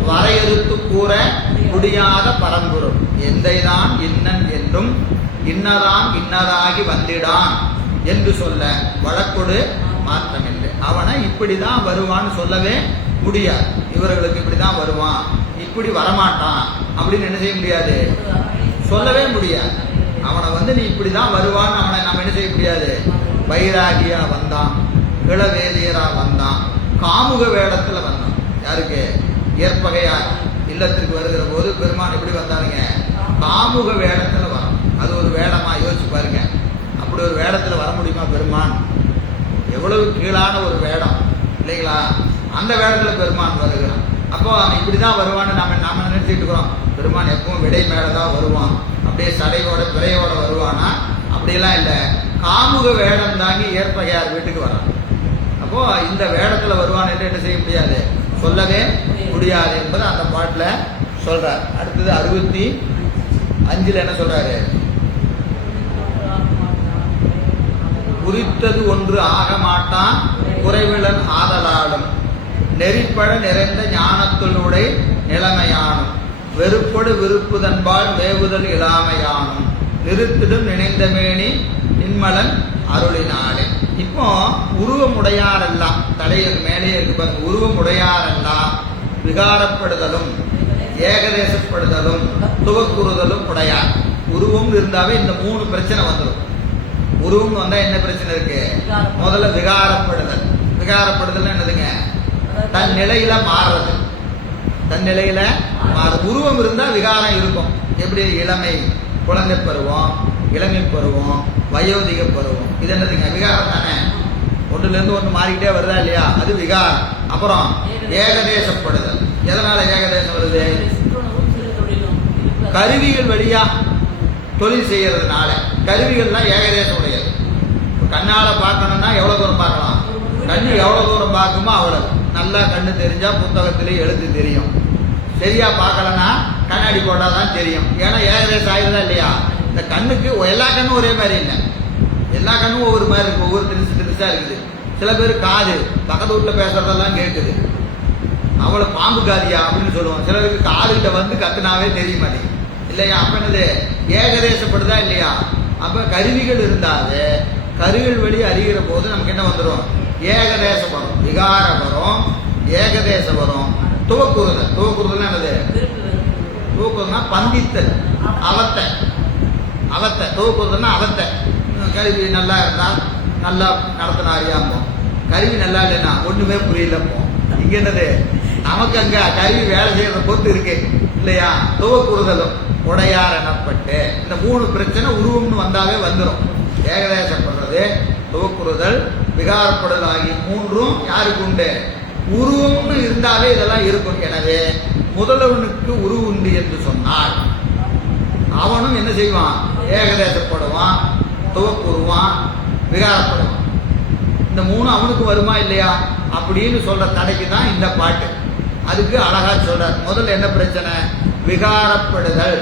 வரையறுத்து கூற முடியாத பரம்பொருள். எந்தைதான் இன்னன் என்றும் இன்னதான் இன்னதாகி வந்திடான் என்று சொல்ல வழக்கொடு மாற்றமில்லை. அவனை இப்படிதான் வருவான்னு சொல்லவே முடியாது. இவர்களுக்கு இப்படிதான் வருவான், இப்படி வரமாட்டான் அப்படின்னு என்ன செய்ய முடியாது, சொல்லவே முடியாது. அவனை நீ இப்படிதான் வருவான்னு அவனை நம்ம என்ன செய்ய முடியாது. வைராகியா வந்தான், இளவேதியரா வந்தான், காமுக வேடத்துல வந்தான். யாருக்கு? ஏற்பகையார் இல்லத்திற்கு வருகிற போது பெருமான் எப்படி வந்தானுங்க? காமுக வேடத்துல வரும். அது ஒரு வேடமா யோசிச்சு பாருங்க. அப்படி ஒரு வேடத்துல வர முடியுமா பெருமான்? எவ்வளவு கீழான ஒரு வேடம் இல்லைங்களா? அந்த வேடத்துல பெருமான் வருகிறான். அப்போ அவன் இப்படிதான் வருவான்னு நாம நினைச்சிட்டு இருக்கிறோம். பெருமான் எப்பவும் விடை மேலதான் வருவான், அப்படியே சடையோட பிறையோட வருவானா? அப்படியெல்லாம் இல்லை. காமுக வேடம் தாங்கி ஏற்பகையார் வீட்டுக்கு வரான். அப்போ இந்த வேடத்துல வருவான் என்று என்ன செய்ய முடியாது, சொல்லவே முடியாது என்பது அந்த பாட்டுல சொல்றார். அடுத்தது 65 என்ன சொல்றாரு? குறித்தது ஒன்று ஆக மாட்டான் குறைவிலன் ஆதலாலும் நெறிப்பட நிறைந்த ஞானத்துளுடைய நிலைமையானும் வெறுப்படு விருப்புதன்பால் வேவுதல் இல்லாமையானும் நிறுத்திடும் நினைந்தமேனி நின்மலன் அருளினாலே. இப்போ உருவமுடையாரெல்லாம் தலையில் மேலே இருக்கு பாருங்க. உருவமுடையாரெல்லாம் விகாரப்படுதலும் ஏகதேசப்படுதலும் துவக்குறுதலும் உடையார். உருவம் இருந்தாவே இந்த 3 பிரச்சனை வந்துடும். உருவம் வந்தா என்ன பிரச்சனை இருக்கு? முதல்ல விகாரப்படுதல். விகாரப்படுதல் என்னதுங்க? தன் நிலையில மாறுறது. தன் நிலையில மாறுது. உருவம் இருந்தா விகாரம் இருக்கும். எப்படி? இளமை, குழந்தை பருவம், இளமை பருவம், வயோதிக பருவம். இது என்னதுங்க? விகாரம் தானே. ஒன்றுல இருந்து ஒன்று மாறிக்கிட்டே வருதா இல்லையா? அது விகாரம். அப்புறம் ஏகதேசப்படுதல். எதனால ஏகதேசம் வருது? கருவிகள் வழியா தொழில் செய்யறதுனால. கருவிகள்லாம் ஏகதேசம் உடையது. கண்ணால பார்க்கணும்னா எவ்வளவு தூரம் பார்க்கலாம்? கண்ணு எவ்வளவு தூரம் பார்க்குமோ அவ்வளவு. நல்லா கண்ணு தெரிஞ்சா புத்தகத்திலே எழுத்து தெரியும். சரியா பார்க்கலன்னா கண்ணாடி போட்டாதான் தெரியும். ஏன்னா ஏகதேசம் ஆயுதா இல்லையா? இந்த கண்ணுக்கு எல்லா கண்ணும் ஒரே மாதிரி இல்லை. எல்லா கண்ணும் ஒவ்வொரு மாதிரி இருக்கு. ஒவ்வொரு திருசா இருக்குது. சில பேர் காது பக்கத்து வீட்டுல பேசுறதெல்லாம் கேட்குது. அவளை பாம்பு காதியா அப்படின்னு சொல்லுவோம். சிலருக்கு காதுகிட்ட வந்து கத்துனாவே தெரிய மாட்டேங்குது இல்லையா? அப்ப என்னது? ஏகதேசப்படுதா இல்லையா? அப்ப கருவிகள் இருந்தாலே கருவிகள் வழி அறிகிற போது நமக்கு என்ன வந்துடும்? ஏகதேசம் வரும், விகாரம் வரும், ஏகதேசம் வரும், துவக்குறுதல். துவக்குறுதல் என்னது? துவக்குறுதல்னா பந்தித்தல், அவத்தை. அவத்தை துவக்குறுதல்னா அவத்தை. கருவி நல்லா இருந்தா நல்லா நடத்தினாரியாமோ, கருவி நல்லா இல்லைன்னா ஒண்ணுமே புரியலப்போ. இங்க என்னது? நமக்கு அங்க கருவி வேலை செய்யறத பொறுத்து இருக்கு இல்லையா? துவக்குறுதலும் உடையார் எனப்பட்டு இந்த 3 பிரச்சனை உருவம்னு வந்தாவே வந்துடும். ஏகதேசப்படுறது, துவக்குறுதல், விகாரப்படுதல் ஆகிய 3ம் யாருக்கு உண்டு? உருவம்னு இருந்தாவே இதெல்லாம் இருக்கும். எனவே முதல்வனுக்கு உருவு உண்டு என்று சொன்னால் அவனும் என்ன செய்வான்? ஏகதேசப்படுவான், துவக்குருவான், விகாரப்படுவான். இந்த 3 அவனுக்கு வருமா இல்லையா அப்படின்னு சொல்ற தடைக்கு தான் இந்த பாட்டு. அதுக்கு அழகா சொல்றார். முதல்ல என்ன பிரச்சனை? விகாரப்படுதல்.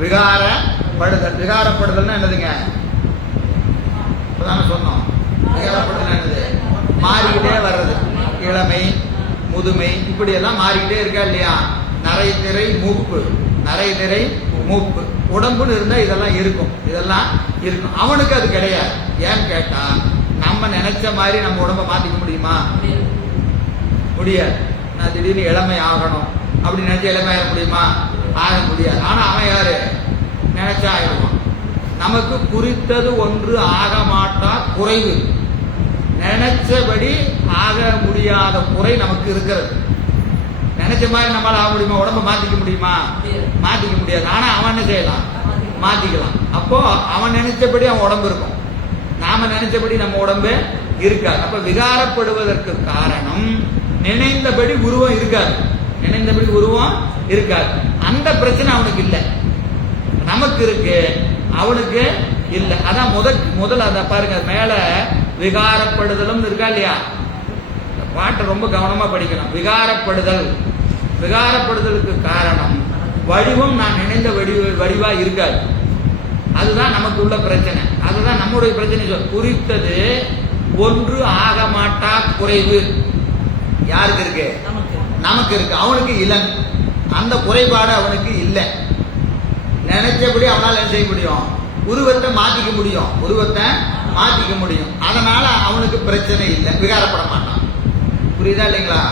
விகாரப்படுதல். விகாரப்படுதல்னா என்னதுங்க? இப்பதானே சொன்னோம். விகாரப்படுதல் என்னது? மாறிக்கிட்டே வர்றது. இளமை, முதுமை, இப்படி எல்லாம் மாறிக்கிட்டே இருக்கா இல்லையா? நரை திரை மூப்பு, நரை திரை மூப்பு. உடம்புன்னு இருந்தா இதெல்லாம் இருக்கும். இதெல்லாம் இருக்கும். அவனுக்கு அது கிடையாது. ஏன்னு கேட்டா நம்ம நினைச்ச மாதிரி நம்ம உடம்ப மாத்திக்க முடியுமா? முடியாது. நான் திடீர்னு இளமை ஆகணும் அப்படி நினைச்ச இளமை ஆக முடியுமா? ஆக முடியாது. ஆனா அவன் யாரு? நினைச்சா ஆயிடுவான். நமக்கு குறித்தது ஒன்று ஆக மாட்டா குறைவு. நினைச்சபடி ஆக முடியாத குறை நமக்கு இருக்கிறது. நினைச்ச மாதிரி நம்மளால ஆக முடியுமா? உடம்ப மாத்திக்க முடியுமா? மாத்திக்க முடியாது. ஆனா அவன் என்ன செய்யலாம்? மாத்திக்கலாம். அப்போ அவன் நினைச்சபடி அவன் உடம்பு இருக்கும், நாம நினைச்சபடி நம்ம உடம்பு இருக்காது. அப்ப விகாரப்படுவதற்கு காரணம் நினைந்தபடி உருவம் இருக்காது. நினைந்தபடி உருவம் இருக்காது. அந்த பிரச்சனை அவனுக்கு இல்லை, நமக்கு இருக்கு, அவனுக்கு இல்லை. அதான் முதல்ல அதை பாருங்க. மேல விகாரப்படுதலும் இருக்கா இல்லையா? பாட்டை ரொம்ப கவனமா படிக்கணும். விகாரப்படுதல். விகாரப்படுதலுக்கு காரணம் வடிவம் நான் நினைந்த வடிவா இருக்காது. அதுதான் நமக்கு உள்ள பிரச்சனை. அதுதான் நம்முடைய பிரச்சனை. குறித்தது ஒன்று ஆக மாட்டா குறைவு யாருக்கு இருக்கு? நமக்கு இருக்கு. அவனுக்கு இளன். அந்த குறைபாடு அவனுக்கு இல்லை. நினைச்சபடி அவனால் என்ன செய்ய முடியும்? உருவத்தை மாத்திக்க முடியும். உருவத்தை மாத்திக்க முடியும். அதனால அவனுக்கு பிரச்சனை இல்லை, விகாரப்பட மாட்டான். புரியுதா இல்லைங்களா?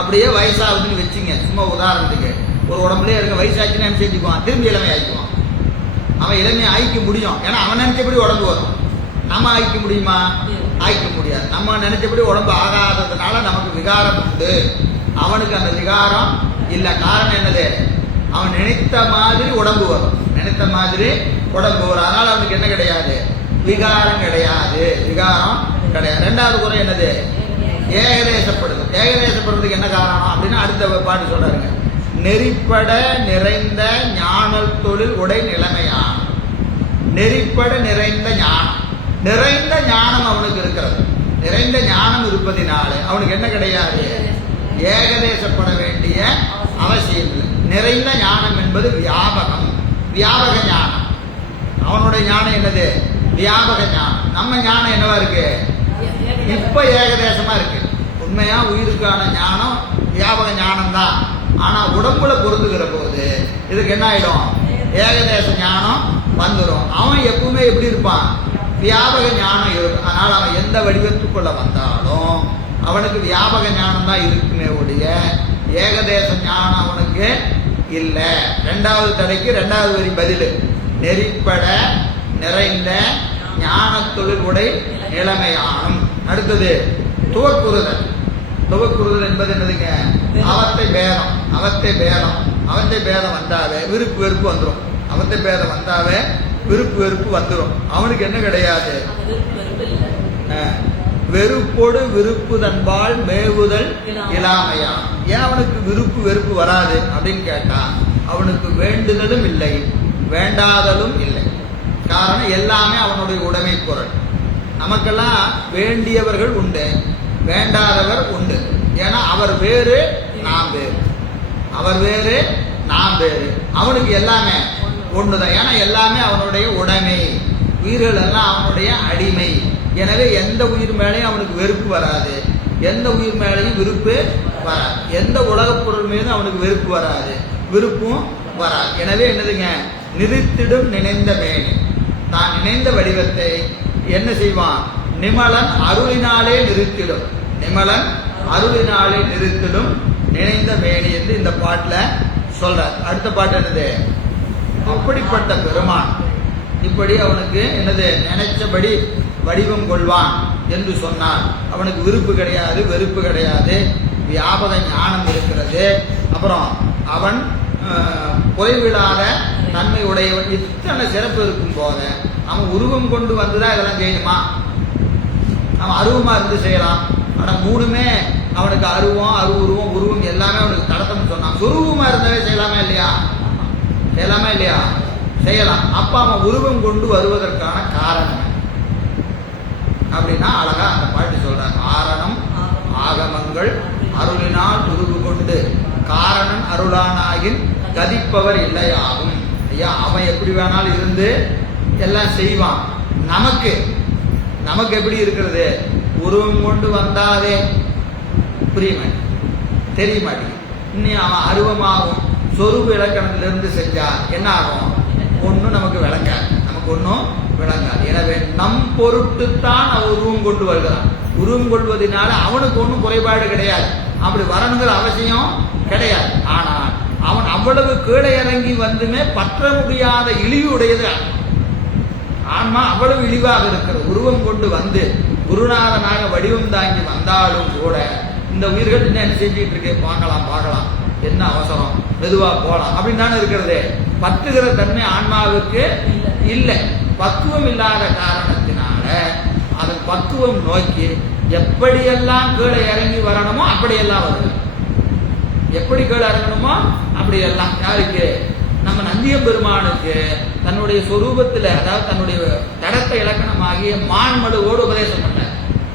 அப்படியே வயசாகுதுன்னு வச்சுங்க, சும்மா உதாரணத்துக்கு. ஒரு உடம்புலயே இருக்க வயசாச்சுன்னு என்ன செஞ்சுக்குவான்? திரும்பி இளமை ஆயிக்குவான். அவன் இளமையை ஆயிக்க முடியும். ஏன்னா அவன் நினைச்சபடி உடம்பு வரும். நம்ம ஆயிக்க முடியுமா? ஆய்க்க முடியாது. நம்ம நினைச்சபடி உடம்பு ஆகாததுனால நமக்கு விகாரம் உண்டு, அவனுக்கு அந்த விகாரம் இல்லை. காரணம் என்னது? அவன் நினைத்த மாதிரி உடம்பு வரும், நினைத்த மாதிரி உடம்பு வரும். அதனால அவனுக்கு என்ன கிடையாது? விகாரம் கிடையாது, விகாரம் கிடையாது. ரெண்டாவது குறை என்னது? ஏகதேசப்படுது. ஏகதேசப்படுறதுக்கு என்ன காரணம் அப்படின்னா அடுத்த பாட்டு சொல்றாருங்க. நெறிப்பட நிறைந்த ஞானல் தொழில் உடை நிலைமையான. நெறிப்பட நிறைந்த ஞானம், நிறைந்த ஞானம் அவனுக்கு இருக்கிறது. நிறைந்த ஞானம் இருப்பதினாலே அவனுக்கு என்ன கிடையாது? ஏகதேசப்பட வேண்டிய அவசியம் இல்லை. நிறைந்த ஞானம் என்பது வியாபகம், வியாபக ஞானம். அவனுடைய ஞானம் என்னது? வியாபக ஞானம். நம்ம ஞானம் என்னவா இருக்கு? இப்ப ஏகதேசமா இருக்கு. உண்மையா உயிருக்கான ஞானம் வியாபக ஞானம் தான். ஆனா உடம்புல பொருந்துகிற போது இதுக்கு என்ன ஆயிடும்? ஏகதேச ஞானம் வந்துடும். அவன் எப்பவுமே எப்படி இருப்பான்? வியாபக ஞானம் இருக்கும். அதனால அவன் எந்த வடிவத்துக்குள்ள வந்தாலும் அவனுக்கு வியாபக ஞானம் தான் இருக்குமே ஒழிய ஏகதேச ஞானம் அவனுக்கு இல்லை. ரெண்டாவது தடைக்கு ரெண்டாவது வரி பதில். நெறிப்பட நிறைந்த ஞான தொழில் உடை நிலைமையானும். அடுத்தது துவக்குறுதல். துவக்குறுதல் என்பது என்னதுங்க? அவத்தை பேதம். அவத்தை பேதம், அவத்தை பேதம் வந்தாவே விருப்பு வெறுப்பு வந்துடும். அவத்தை பேதம் வந்தாவே விருப்பு வெறுப்பு வந்துடும். அவனுக்கு என்ன கிடையாது? வெறுப்போடு விருப்பு தன்பால் மேவுதல் இல்லாமையா. ஏன் அவனுக்கு விருப்பு வெறுப்பு வராது அப்படின்னு கேட்டா அவனுக்கு வேண்டுதலும் இல்லை, வேண்டாதலும் இல்லை. காரணம் எல்லாமே அவனுடைய உடைமை பொருள். நமக்கெல்லாம் வேண்டியவர்கள் உண்டு, வேண்டாதவர் உண்டு. ஏன்னா அவர் வேறு, நாம் வேறு. அவர் வேறு, நாம் வேறு. அவனுக்கு எல்லாமே ஒண்ணுதான். ஏன்னா எல்லாமே அவனுடைய உடைமை, உயிர்கள் எல்லாம் அவனுடைய அடிமை. எனவே எந்த உயிர் மேலேயும் அவனுக்கு வெறுப்பு வராது, எந்த உயிர் மேலேயும் விருப்பு வராது. எந்த உலகப் பொருள் மீதும் அவனுக்கு வெறுப்பு வராது, விருப்பும் வராது. எனவே என்னதுங்க? நிறுத்திடும் நினைந்த மேனி. தான் நினைந்த வடிவத்தை என்ன செய்வான்? நிமலன் அருளினாலே நிறுத்திடும். நிமலன் அருளினாலே நிறுத்திடும் நினைந்த மேனி என்று இந்த பாட்டுல சொல்றார். அடுத்த பாட்டு என்னது? அப்படிப்பட்ட பெருமான் இப்படி அவனுக்கு என்னது? நினைச்சபடி வடிவம் கொள்வான் என்று சொன்னார். அவனுக்கு விருப்பு கிடையாது, வெறுப்பு கிடையாது, வியாபக ஞானம் இருக்கிறது. அப்புறம் அவன் பொய்விடாத தன்மை உடையவன். இத்தனை சிறப்பு இருக்கும் போத அவன் உருவம் கொண்டு வந்துதான் இதெல்லாம் செய்யணுமா? அவன் அருவமா இருந்து செய்யலாம். ஆனா மூணுமே அவனுக்கு அருவம், அருவுருவம், உருவம் எல்லாமே அவனுக்கு கடத்தம் சொன்னான். சுரூபமா இருந்தாலே செய்யலாமா இல்லையா? செய்யலாமா இல்லையா? செய்யலாம். அப்ப அவன் உருவம் கொண்டு வருவதற்கான காரணம் அப்படின்னா அழகா அந்த பாட்டு சொல்றாங்க. ஆரணம் ஆகமங்கள் அருளினால் உருவு கொண்டு காரணன் அருளானாகின் கதிப்பவர் இல்லையாகும். ஐயா, அவன் எப்படி வேணாலும் இருந்து எல்லாம் செய்வான். நமக்கு நமக்கு எப்படி இருக்கிறது? உருவம் கொண்டு வந்தாதே புரிய மாட்டேன், தெரிய மாட்டேங்குது. இன்னும் அவன் அருவமாகும் சொரூப இலக்கணத்திலிருந்து செஞ்சா என்ன ஆகும்? ஒன்றும் நமக்கு விளங்காது, நமக்கு ஒன்றும் விளங்காது. எனவே நம் பொருட்டுத்தான் அவன் உருவம் கொண்டு வருகிறான். உருவம் கொள்வதனால அவனுக்கு ஒன்றும் குறைபாடு கிடையாது, அப்படி வரணுங்கிற அவசியம் கிடையாது. ஆனால் அவன் அவ்வளவு கீழே இறங்கி வந்துமே பற்ற முடியாத இழிவு உடையது ஆன்மா. அவ்வளவு இழிவாக இருக்கிற உருவம் கொண்டு வந்து குருநாதனாக வடிவம் தாங்கி வந்தாலும் கூட இந்த உயிர்கள் என்ன செஞ்சிட்டு இருக்கு? பார்க்கலாம் பார்க்கலாம், என்ன அவசரம், மெதுவா போலாம் அப்படின்னு தானே இருக்கிறது. பற்றுகிற தன்மை ஆன்மாவுக்கு இல்லை. பக்குவம் இல்லாத காரணத்தினால அதன் பக்குவம் நோக்கி எப்படியெல்லாம் கீழே இறங்கி வரணுமோ அப்படியெல்லாம் வருது. எப்படி கீழே இறங்கணுமோ அப்படியெல்லாம். யாருக்கு? நம்ம நந்தியம் பெருமானுக்கு தன்னுடைய சொரூபத்தில், அதாவது தன்னுடைய தடத்தை இலக்கணமாகிய மான்மடுவோடு உபதேசம் பண்ணார்.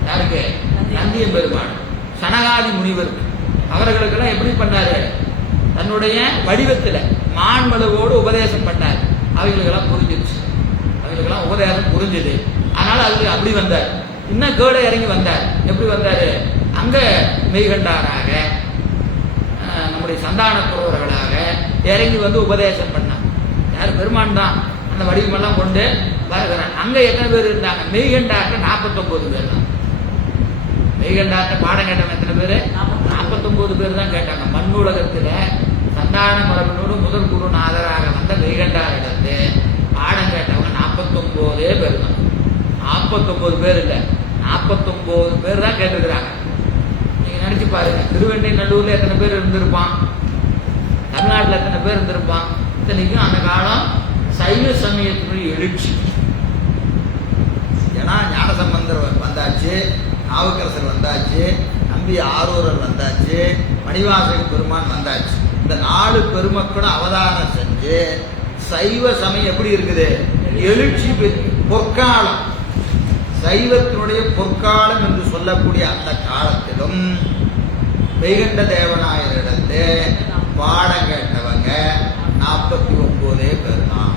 யாருக்கு? நந்தியம் பெருமான். சனகாதி முனிவருக்கு அவர்களுக்கெல்லாம் எப்படி பண்ணாரு? தன்னுடைய வடிவத்தில் மான்மடுவோடு உபதேசம் பண்ணார். அவைகளுக்கெல்லாம் புரிஞ்சிருச்சு, அவைகளுக்கெல்லாம் உபதேசம் புரிஞ்சுது. அதனால அதுக்கு அப்படி வந்தார். இன்னும் கீழே இறங்கி வந்தார். எப்படி வந்தாரு? அங்க மெய்கண்டாராக, நம்முடைய சந்தான குறவர்களாக இறங்கி வந்து உபதேசம் பண்ணார். யார்? பெருமான் தான் அந்த வடிவமெல்லாம் கொண்டு வருகிறான். அங்க எத்தனை பேர் இருந்தாங்க? மெய்கண்டாட்ட 49 பேர் தான். மெய்கண்டாட்ட பாடம் கேட்டவங்க எத்தனை பேரு? 49 பேர் தான் கேட்டாங்க. மண்ணுலகத்துல சந்தான மரபினோடு முதல் குருநாதராக வந்த மெய்கண்டாரிடத்து பாடம் கேட்டவங்க 49 பேர் தான். 49 பேர் இல்லை, 49 பேர் தான் கேட்டிருக்கிறாங்க. நீங்க நினைச்சு பாருங்க, திருவெண்ணை நல்லூர்ல எத்தனை பேர் இருந்திருப்பான், தமிழ்நாட்டில் எத்தனை பேர் இருந்திருப்பான். இத்தனைக்கும் அந்த காலம் சைவ சமயத்தினுடைய எழுச்சி. ஏன்னா ஞானசம்பந்தர் வந்தாச்சு, நாவுக்கரசர் வந்தாச்சு, நம்பி ஆரூரர் வந்தாச்சு, மணிவாசக பெருமான் வந்தாச்சு. இந்த 4 பெருமக்களும் அவதாரம் செஞ்சு சைவ சமயம் எப்படி இருக்குது, எழுச்சி பொற்காலம், சைவத்தினுடைய பொற்காலம் என்று சொல்லக்கூடிய அந்த காலத்திலும் மெய்கண்ட தேவநாயகரிடத்து பாடம் கேட்டவங்க 49 பேர் தான்.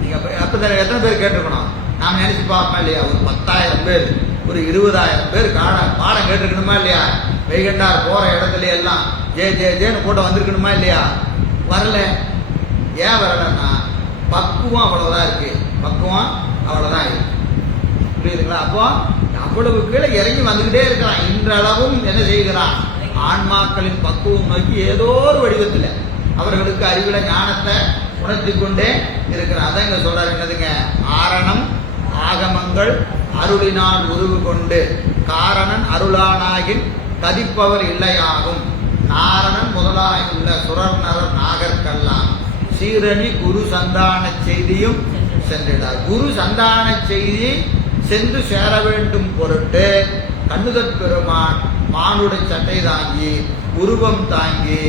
நீங்க அப்ப எத்தனை பேர் கேட்டிருக்கணும், நாம நினைச்சு பார்ப்போம் இல்லையா? ஒரு 10,000 பேர், ஒரு 20,000 பேர் பாடம் கேட்டிருக்கணுமா இல்லையா? மெய்கண்டார் போற இடத்துல எல்லாம் ஜேன்னு போட்டு வந்திருக்கணுமா இல்லையா? வரல. ஏன் வரலன்னா பக்குவம் அவ்வளவுதான் இருக்கு, பக்குவம் அவ்வளவுதான் இருக்கு. புரியுதுங்களா? அப்போ அவ்வளவு கீழே இறங்கி வந்துகிட்டே இருக்கிறான். இன்றளவும் என்ன செய்கிறான், ஆன்மாக்களின் பக்குவம் நோக்கி ஏதோ ஒரு வடிவத்தில் அவர்களுக்கு அறிவுல ஞானத்தை உணர்த்தி கொண்டே இருக்கிறான். அதான் இங்க சொல்றாரு, என்னதுங்க, ஆரணம் ஆகமங்கள் அருளினால் உருவு கொண்டு காரணன் அருளானாகின் கதிப்பவர் இல்லையாகும் நாரணன் முதலாயுள்ள சுரர் நரர் நாகர்கல்லாம் சீரணி குரு சந்தான செய்தியும் சென்றிடார். குரு சந்தான செய்தி சென்று சேர வேண்டும் பொருட்டு கண்ணுதற் பெருமான் மானுடைய சட்டை தாங்கி உருவம் தாங்கி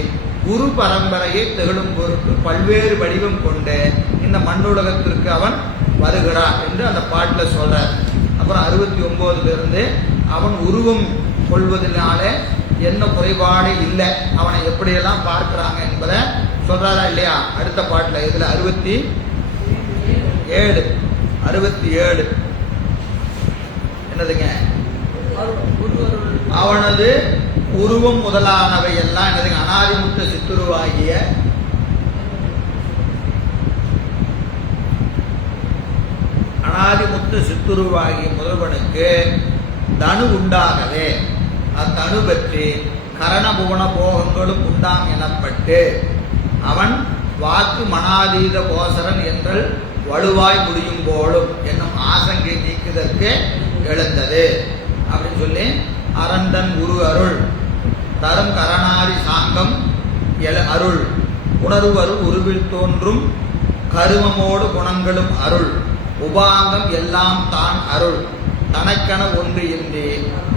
குரு பரம்பரையை திகழும் பொருட்டு பல்வேறு வடிவம் கொண்டு இந்த மண்ணுலகத்திற்கு அவன் வருகிறான் என்று அந்த பாட்டில் சொல்றார். அப்புறம் 69 அவன் உருவம் கொள்வதனாலே என்ன குறைபாடு இல்லை, அவனை எப்படியெல்லாம் பார்க்கிறாங்க என்பதை சொல்றாரா இல்லையா? அடுத்த பாட்டில் இதுல 67 என்னதுங்க, அவனது உருவம் முதலானவை எல்லாம் என்னதுங்க, அனாதிமுத்த சித்துருவாகிய முதல்வனுக்கு தனு உண்டாகவே அத்தனு பற்றி கரணபுவன போகங்களும் உண்டாம் எனப்பட்டு அவன் வாக்கு மனாதீத கோசரன் என்றல் வலுவாய் முடியும் போலும் என்னும் ஆசங்கை நீக்குதற்கு எழுந்தது அப்படின்னு சொல்லி அரந்தன் குரு அருள் தரும் கரணாரி சாங்கம் அருள் உணர்வு அருள் உருவில் தோன்றும் கருமமோடு குணங்களும் அருள் உபாங்கம் எல்லாம் தான் அருள் தனக்கென ஒன்று இன்றி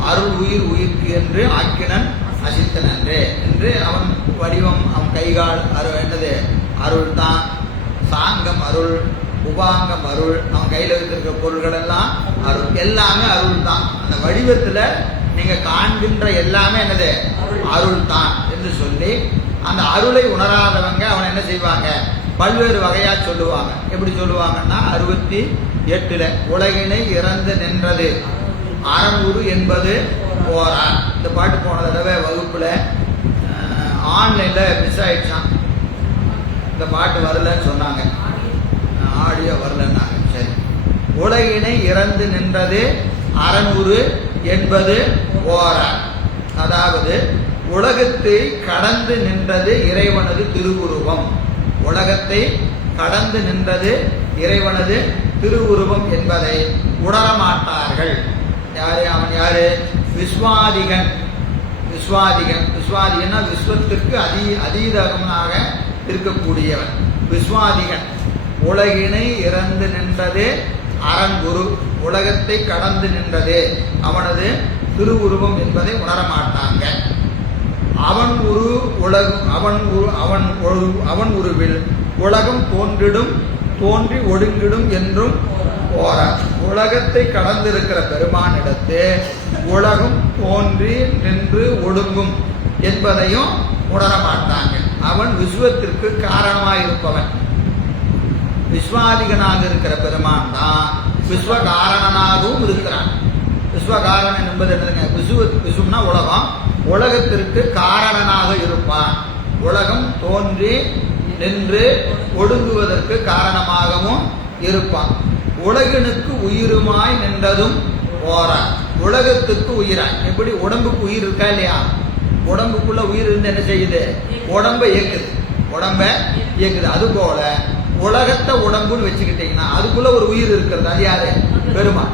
அருள் உயிர் உயிர்க்கு என்று ஆக்கினன் அசித்தனன்றே என்று அவன் வடிவம், அவன் கைகால் அருள் என்னது அருள் தான், சாங்கம் அருள், உபாங்கம் அருள், அவன் கையில் வைத்திருக்க பொருள்கள் எல்லாம் அருள், எல்லாமே அருள் தான். அந்த வடிவத்துல நீங்க காண்கின்ற எல்லாமே என்னது அருள் தான் என்று சொல்லி அந்த அருளை உணராதவங்க அவன் என்ன செய்வாங்க, பல்வேறு வகையா சொல்லுவாங்க. எப்படி சொல்லுவாங்கன்னா 68 உலகினை இறந்து நின்றது அறங்குரு என்பது போரா. இந்த பாட்டு போன தடவை வகுப்புல ஆன்லைன்ல மிஸ் ஆயிடுச்சான், இந்த பாட்டு வரலன்னு சொன்னாங்க, ஆடியோ வரலன்னாங்க. சரி, உலகினை இறந்து நின்றது அறங்குரு என்பது போரா, அதாவது உலகத்தை கடந்து நின்றது இறைவனது திருவுருவம், உலகத்தை கடந்து நின்றது இறைவனது திருவுருவம் என்பதை உணரமாட்டார்கள். யாரு அவன், யாரு, விஸ்வாதிகன். விஸ்வாதிகன்னா விஸ்வத்திற்கு அதீதகமாக இருக்கக்கூடியவன் விஸ்வாதிகன். உலகினை இறந்து நின்றது அறங்குரு, உலகத்தை கடந்து நின்றது அவனது திருவுருவம் என்பதை உணரமாட்டாங்க. அவன் உருவில் உலகம் தோன்றிடும் தோன்றி ஒடுங்கிடும் என்றும் போற. உலகத்தை கடந்திருக்கிற பெருமானிடத்து உலகம் தோன்றி நின்று ஒடுங்கும் என்பதையும் உணரமாட்டாங்க. அவன் விஸ்வத்திற்கு காரணமாயிருப்பவன். விஸ்வாதிகனாக இருக்கிற பெருமான் தான் விஸ்வகாரணனாகவும் இருக்கிறான். விஸ்வகாரணன் என்பது என்னதுங்க, விசுவம்னா உலகம், உலகத்திற்கு காரணனாக இருப்பான். உலகம் தோன்றி நின்று ஒடுங்குவதற்கு காரணமாகவும் இருப்பான். உலகனுக்கு உயிருமாய் நின்றதும் போறான். உலகத்துக்கு உயிராய், எப்படி உடம்புக்கு உயிர் இருக்கா இல்லையா, உடம்புக்குள்ள உயிர் இருந்து என்ன செய்யுது, உடம்பை இயக்குது. அது போல உலகத்தை உடம்புன்னு வச்சுக்கிட்டீங்கன்னா அதுக்குள்ள ஒரு உயிர் இருக்கிறது. அது யாரு, பெருமான்.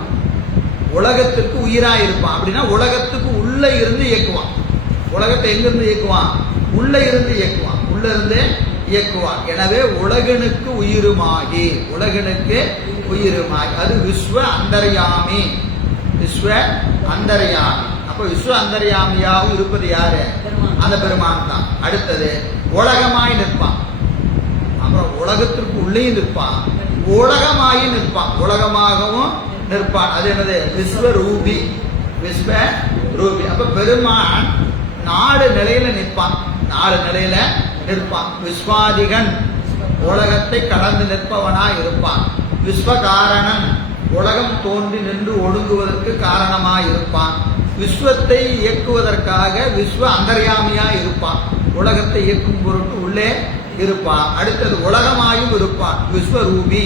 உலகத்திற்கு உயிராக இருப்பான். அப்படின்னா உலகத்துக்கு உள்ள இருந்து இயக்குவான். உலகத்தை எங்கிருந்து இயக்குவான்? உள்ள இருந்து இயக்குவான். உள்ள இருந்து இயக்குவான். எனவே உலகனுக்கு உயிருமாகி, உலகனுக்கு உயிருமாகி, அது விஸ்வ அந்தர்யாமி. விஸ்வ அந்தர்யாமி. அப்ப விஸ்வ அந்தர்யாமியாகவும் இருப்பது யாரு? அந்த பெருமான் தான். அடுத்தது உலகமாய் நிற்பான். அப்புறம் உலகத்திற்கு உள்ளே நிற்பான், உலகமாகி நிற்பான், உலகமாகவும் நிற்பான். அது என்னது? விஸ்வரூபி. விஸ்வரூபி. அப்ப பெருமான் 4 நிலையில நிற்பான். 4 நிலையில நிற்பான். விஸ்வாதிகன், உலகத்தை கடந்து நிற்பவனாய் இருப்பான். விஸ்வகாரணன், உலகம் தோன்றி நின்று ஒடுங்குவதற்கு காரணமாய் இருப்பான். விஸ்வத்தை இயக்குவதற்காக விஸ்வ அந்தர்யாமியாய் இருப்பான். உலகத்தை இயக்கும் பொருட்டு உள்ளே இருப்பான். அடுத்தது உலகமாயும் இருப்பான். விஸ்வரூபி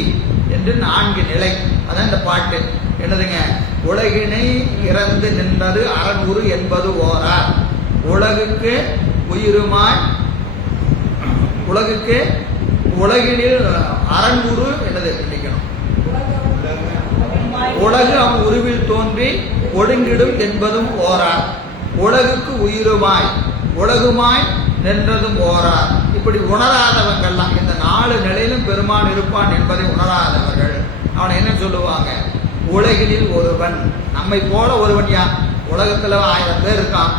என்று 4 நிலை. அதான் இந்த பாட்டு. என்னதுங்க? உலகினை இறந்து நின்றது அரண்குரு என்பது ஓரார். உலகுக்கு உயிருமாய், உலகுக்கு உலகினில் அரண்குரு என்னது நினைக்கணும்? உலகு அவன் உருவில் தோன்றி ஒடுங்கிடும் என்பதும் ஓரார். உலகுக்கு உயிருமாய், உலகுமாய் நின்றதும் ஓரார். இப்படி உணராதவங்கள்லாம், இந்த 4 நிலையிலும் பெருமான் இருப்பான் என்பதை உணராதவர்கள் அவனை என்ன சொல்லுவாங்க? உலகினில் ஒருவன். நம்மை போல ஒருவன் யார்? உலகத்துல 1000 பேர் இருக்கான்.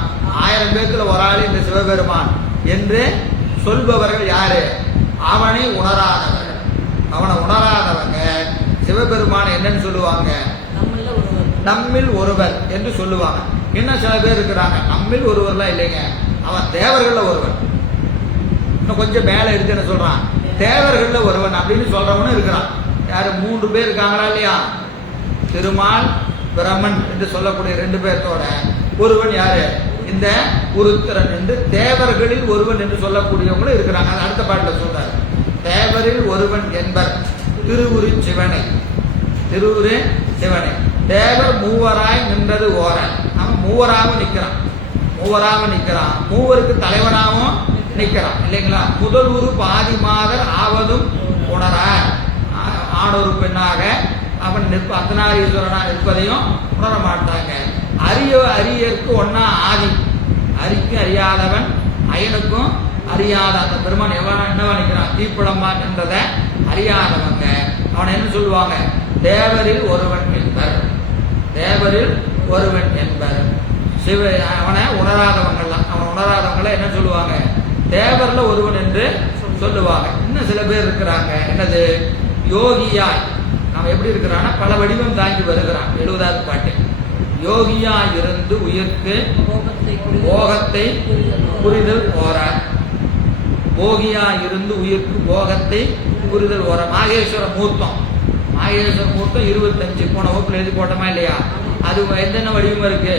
1000 பேர்த்துல ஒரு ஆள் இந்த சிவபெருமான் என்று சொல்பவர்கள் யாரு? அவனை உணராதவர்கள். அவனை உணராதவங்க சிவபெருமான் என்னன்னு சொல்லுவாங்க? நம்மில் ஒருவர் என்று சொல்லுவாங்க. இன்னும் சில பேர் இருக்கிறாங்க, நம்மில் ஒருவர்லாம் இல்லைங்க, அவன் தேவர்கள்ல ஒருவன். இன்னும் கொஞ்சம் மேல இருக்கு என்ன சொல்றான்? தேவர்கள்ல ஒருவன் அப்படின்னு சொல்றவனும் இருக்கிறான். யாரு? 3 பேர் இருக்காங்களா இல்லையா? திருமால், பிரமன் என்று சொல்லக்கூடிய 2 பேர்த்தோட ஒருவன் யாரு? இந்த உருத்திரன் என்று தேவர்களில் ஒருவன் என்று சொல்லக்கூடியவங்களும் இருக்கிறாங்க. அது அடுத்த பாட்டில் சொல்றாரு. தேவரில் ஒருவன் என்பர் திருவுரு சிவனை. திருவுரு சிவனை. தேவர் மூவராய் நின்றது ஓரன். அவன் மூவராகவும் நிற்கிறான். மூவராகவும் நிற்கிறான். மூவருக்கு தலைவனாகவும் நிற்கிறான் இல்லைங்களா? முதல் உரு பாதி மாதர் ஆவதும் உணரார். ஆணொரு பெண்ணாக அவன் அர்த்தநாரீஸ்வரனா நிற்பதையும் உணர மாட்டாங்க. அரியருக்கு ஒன்னா ஆதி. அரிக்கும் அறியாதவன், அயனுக்கும் அறியாத அந்த பெருமான் என்னவா நிற்கிறான்? தீப்புளமா நின்றதை அறியாதவங்க அவனை என்ன சொல்லுவாங்க? தேவரில் ஒருவன் என்பர். தேவரில் ஒருவன் என்பர். சிவ அவனை உணராதவங்கள்லாம், அவன் உணராதவங்களை என்ன சொல்லுவாங்க? தேவர்ல ஒருவன் என்று சொல்லுவாங்க. இன்னும் சில பேர் இருக்கிறாங்க. என்னது? யோகியாய். அவன் எப்படி இருக்கிறான்னா பல வடிவம் தாங்கி வருகிறான். 70வது பாட்டு. யோகியாய் இருந்து உயிர்க்கு போகத்தை புரிதல் ஓரார். போகியாய் இருந்து உயிர்க்கு போகத்தை புரிதல் ஓரார். மாகேஸ்வர மூர்த்தம். மாகேஸ்வர மூர்த்தம் 25 போன வகுப்புல எழுதி போட்டோமா இல்லையா? அது என்னென்ன வடிவம் இருக்கு?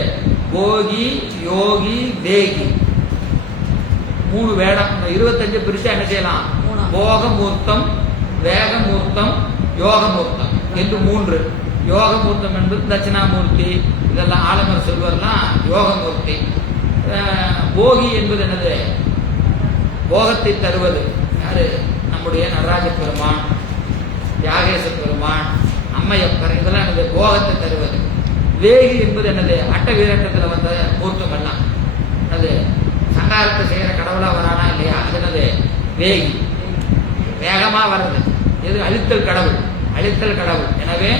போகி, யோகி, தேகி. 3 வேடம். 25 பிரிச்சா என்ன செய்யலாம்? போகமூர்த்தம், வேகமூர்த்தம், யோகமூர்த்தம் என்று 3. யோகமூர்த்தம் என்பது தட்சிணாமூர்த்தி, இதெல்லாம் ஆலமர் சொல்வரெல்லாம் யோகமூர்த்தி. போகி என்பது என்னது? போகத்தை தருவது. யாரு? நம்முடைய நடராஜ பெருமான், தியாகேச பெருமான், அம்மையப்பர், இதெல்லாம் என்னது? போகத்தை தருவது. வேகி என்பது என்னது? அட்ட வீரட்டத்தில் வந்த மூர்த்தம் எல்லாம் அது சங்காரத்தை செய்யற கடவுளா வரானா இல்லையா? அது என்னது? வேகி. வேகமா வர்றது. எது? அழித்தல் கடவுள். அழித்தல் கடவுள். எனவே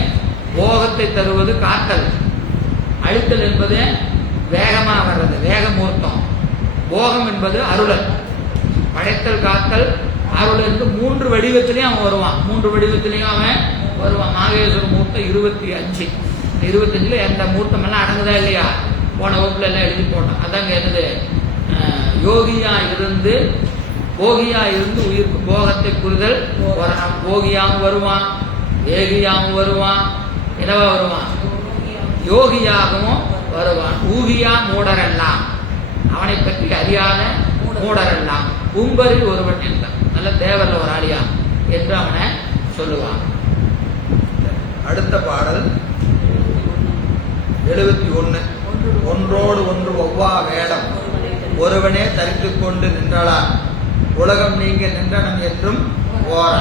போகத்தை தருவது காத்தல். அழித்தல் என்பது வேகமா வர்றது, வேகமூர்த்தம். போகம் என்பது அருளல். படைத்தல், காத்தல், அருள் என்று 3 வடிவத்திலையும் அவன் வருவான். 3 வடிவத்திலையும் அவன் வருவான். மாகேஸ்வர மூர்த்தம் 25. 25ல எந்த மூர்த்தம் எல்லாம் அடங்குதா இல்லையா? போன வகுப்புல எல்லாம் எழுதி போட்டோம். அதாங்க என்னது? யோகியா இருந்து போகியா இருந்து உயிருக்கு போகத்தை புரிதல். போகியாவும் வருவான், ஏகியாவும் வருவான், என்னவா வருவான்? யோகியாகவும் வருவான். ஊகியா மூடரெல்லாம், அவனை பற்றி அறியாத மூடரெல்லாம் உம்பரில் ஒருவன் என்றான். நல்ல தேவர்ல ஒரு ஆளியா என்று அவனை சொல்லுவான். அடுத்த பாடல் 71. ஒன்றோடு ஒன்று ஒவ்வா வேடம் ஒருவனே தரித்துக் கொண்டு நின்றலான் உலகம் நீங்க நின்றனம் என்றும் ஓர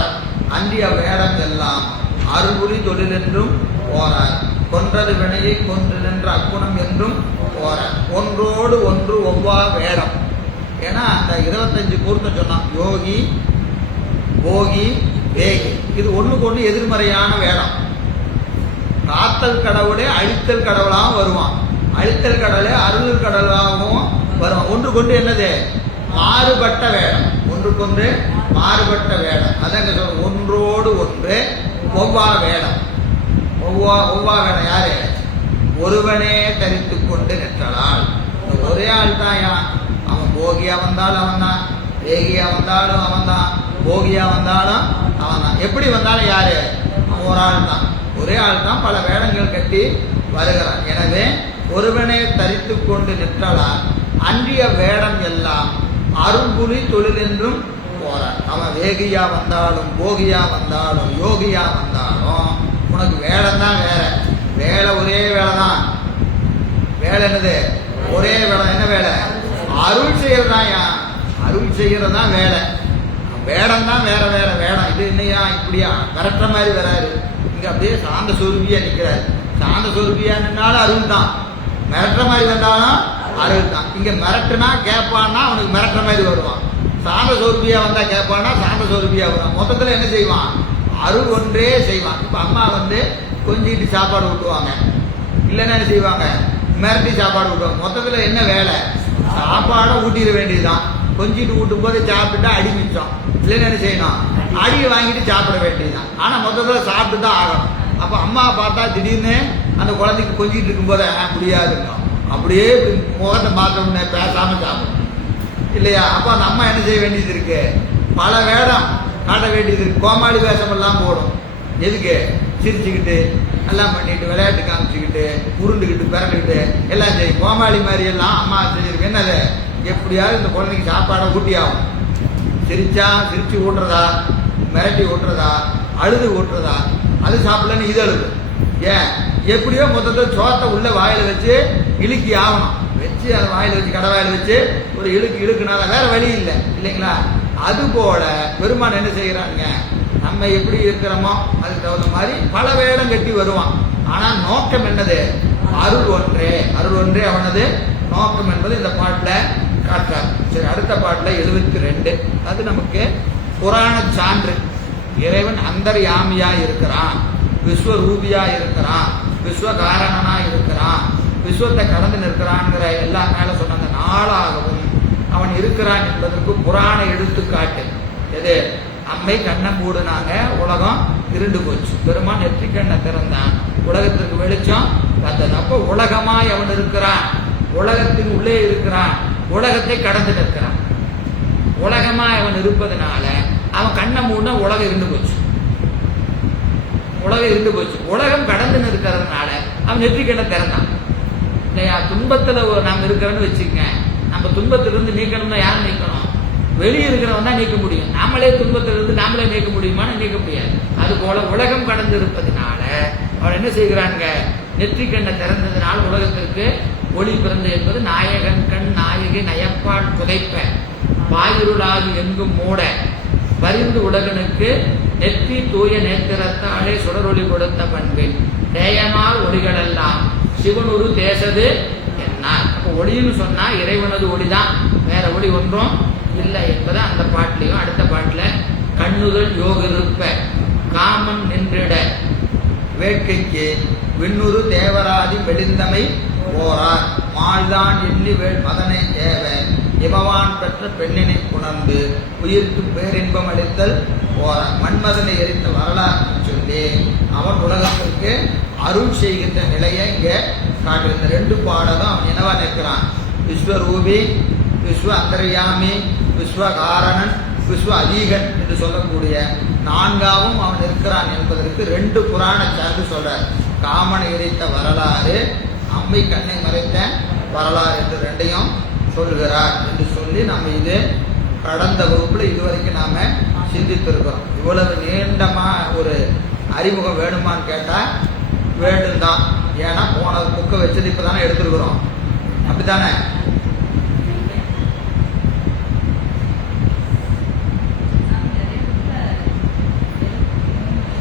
அன்றிய வேடம் எல்லாம் அறுபுரி தொழில் என்றும் போறார். கொன்றது வினையை கொன்று நின்ற அக்குணம் என்றும் போறார். ஒன்றோடு ஒன்று ஒவ்வா வேடம். ஏன்னா அந்த 25 பொருத்தம் சொன்னான். யோகி, போகி, வேகி. இது ஒண்ணுக்கு ஒண்ணு எதிர்மறையான வேடம். காத்தல் கடவுளே அழித்தல் கடவுளாகவும் வருவான். அழித்தல் கடவுளே அருள் கடவுளாகவும் வருவான். ஒன்றுக்கொண்டு என்னது? மாறுபட்ட வேடம். ஒன்றுக்கொன்று மாறுபட்ட வேடம். அதான் சொல்ற ஒன்றோடு ஒன்று ஒவ்வா வேடம். ஒவ்வா வேடம் யாரு? ஒருவனே தரித்து கொண்டு நிற்றலால். ஒரே ஆள் தான். அவன் போகியா வந்தாலும் அவன் தான், வேகியா வந்தாலும் அவன் தான், போகியா வந்தாலும் அவன் தான். எப்படி வந்தாலும் யாரு? ஒரு ஆள் தான். ஒரே ஆள் தான் பல வேடங்கள் கட்டி வருகிறான். எனவே ஒருவனே தரித்து கொண்டு நிற்றலால் அன்றிய வேடம் எல்லாம் அருள்புலி தொழில் என்றும் போறான். அவன் வேகியா வந்தாலும் போகியா வந்தாலும் யோகியா வந்தாலும் உனக்கு வேடம் தான் வேற. வேலை ஒரே வேலை தான். வேலை என்னது? ஒரே வேலை. என்ன வேலை? அருள் செய்யறதாயா. அருள் செய்யறதுதான் வேலை. வேடம் தான் வேற வேற வேடம். இது என்னையா இப்படியா கரெக்ட மாதிரி வராரு. இங்க அப்படியே சாந்த சொருபியா நிக்கிறாரு. சாந்த சொருபியா நின்னாலும் அருள் தான். மிரட்டுற மாதிரி வந்தாலும் அருள் தான். இங்க மிரட்டுனா கேட்பான்னா அவனுக்கு மிரட்டுற மாதிரி வருவான். சாந்த சொருபியா வந்தா கேட்பானா சாந்த சொருபியா வருவான். மொத்தத்துல என்ன செய்வான்? அருள் ஒன்றே செய்வான். இப்ப அம்மா கொஞ்சிட்டு சாப்பாடு ஊட்டுவாங்க. இல்லைன்னா என்ன செய்வாங்க? மிரட்டி சாப்பாடு ஊட்டுவாங்க. மொத்தத்துல என்ன வேலை? சாப்பாடை ஊட்டிட வேண்டியதுதான். கொஞ்சிட்டு ஊட்டும் போது சாப்பிட்டுட்டா அடி மிச்சம். இல்லைன்னு என்ன செய்யணும்? அடியை வாங்கிட்டு சாப்பிட வேண்டியதுதான். ஆனா மொத்தத்துல சாப்பிட்டு தான் ஆகணும். அப்ப அம்மா பார்த்தா திடீர்னு அந்த குழந்தைக்கு கொஞ்சிட்டு இருக்கும் போது முடியாதுங்க. அப்படியே முகத்தை பார்த்தோம்னே பேசாம சாப்பிடும் இல்லையா? அப்ப அந்த அம்மா என்ன செய்ய வேண்டியது இருக்கு? பல வேடம் காட்ட வேண்டியது இருக்கு. கோமாளி வேஷம் எல்லாம் போடும். எதுக்கு? சிரிச்சுக்கிட்டு எல்லாம் பண்ணிட்டு விளையாட்டு காமிச்சுக்கிட்டு உருண்டுக்கிட்டு பிறண்டுக்கிட்டு எல்லாம் செய்யும். கோமாளி மாதிரி எல்லாம் அம்மா செஞ்சிருக்கு. என்னது? எப்படியாவது இந்த குழந்தைக்கு சாப்பாடை ஊட்டி ஆகும். சிரிச்சு ஊட்டுறதா, மிரட்டி ஊட்டுறதா, அழுது ஊட்டுறதா, அது சாப்பிடலன்னு இது அழுது. ஏன்? எப்படியோ மொத்தத்தை சோத்தை உள்ள வாயில வச்சு இழுக்கி ஆகணும். வச்சு அதை வாயில வச்சு கடை வாயில வச்சு ஒரு இழுக்குனால வேற வழி இல்லை இல்லைங்களா? அது போல பெருமான் என்ன செய்யறாங்க? நம்ம எப்படி இருக்கிறோமோ அதுக்கு தகுந்த மாதிரி பல வேடம் கட்டி வருவான். ஆனா நோக்கம் என்னது? அருள் ஒன்றே. அருள் ஒன்றே அவனது நோக்கம் என்பது இந்த பாட்டுல காட்டுறார். சரி, அடுத்த பாட்டுல 72. அது நமக்கு புராண சான்று. இறைவன் அந்தர்யாமியா இருக்கிறான், விஸ்வரூபியா இருக்கிறான், விஸ்வகாரணனா இருக்கிறான், விஸ்வத்தை கடந்து நிற்கிறான்ங்கிற எல்லாம் மேல சொன்ன அந்த நாளாகவும் அவன் இருக்கிறான் என்பதற்கு புராண எடுத்துக்காட்டு எது? அம்மை கண்ணை மூடுனாங்க, உலகம் இருண்டு போச்சு. பெருமான் நெற்றி கண்ணை திறந்தான், உலகத்திற்கு வெளிச்சம் வந்தது. அப்போ உலகமாய் அவன் இருக்கிறான், உலகத்தின் உள்ளே இருக்கிறான், உலகத்தை கடந்து நிற்கிறான். உலகமாய் அவன் இருப்பதனால அவன் கண்ணை மூடினா உலகம் இருந்து போச்சு. உலகம் இருந்து போச்சு. உலகம் கடந்து நிற்கிறதுனால அவன் நெற்றி கண்ணை திறந்தான் இல்லையா? துன்பத்துல நாம இருக்கிறோன்னு வச்சுக்கங்க. நம்ம துன்பத்திலிருந்து நீக்கணும்னா யாரும் நீக்கணும்? வெளியே இருக்கிறவன் தான் நீக்க முடியும். நாமளே துன்பத்திலிருந்து நாமளே நீக்க முடியுமான்னு நீக்க முடியாது. அது போல உலகம் கடந்து இருப்பதனால அவன் என்ன செய்கிறாங்க? நெற்றி கண்ணை திறந்ததுனால உலகத்திற்கு ஒளி பிறந்த என்பது நாயகன் கண் நாயகி நயப்பால் புதைப்ப வாயுருளாகி எங்கும் மூட பரிந்து உலகனுக்கு நெற்றி தூய நேத்திரத்தாலே சுடரொளி கொடுத்த பண்பின் தேயமால் ஒளிகளெல்லாம் சிவனுரு தேசது என்னார். அப்போ ஒளின்னு சொன்னா இறைவனது ஒளிதான், வேற ஒளி ஒன்றும் இல்லை என்பதை அந்த பாட்டிலையும் அடுத்த பாட்டுல கண்ணுதல் யோக இருப்ப காமன் நின்றிட வேட்கைக்கு விண்ணுறு தேவராதி வெளிந்தமை போரார் மாள்தான் எண்ணி மதனை தேவ இமவான் பெற்ற பெண்ணினை புணர்ந்து உயிருக்கு பேரின்பம் அளித்தல் போரார். மன்மதனை எரித்த வரலாறு சொல்லி அவன் உலகத்திற்கு அருள் செய்கின்ற நிலையை இங்க காட்டுகிற இந்த 2 பாடலும் அவன் என்னவா நிற்கிறான்? விஸ்வரூபி, விஸ்வ அந்தர்யாமி, விஸ்வகாரணன், விஸ்வ அதீகன் என்று சொல்லக்கூடிய 4ஆவும் அவன் இருக்கிறான் என்பதற்கு 2 புராண சான்று சொல்றார். காமனை எரித்த வரலாறு, அம்மை கண்ணை மறைத்த வரலாறு என்று 2ஐயும் சொல்லுகிறார் என்று சொல்லி நம்ம இது கடந்த வகுப்புல இதுவரைக்கும் நாம சிந்தித்திருக்கிறோம். இவ்வளவு நீண்டமா ஒரு அறிமுகம் வேணுமான்னு கேட்டா வேண்டும் தான். ஏன்னா போன புக்கை வச்சது இப்பதானே எடுத்திருக்கிறோம், அப்படித்தானே?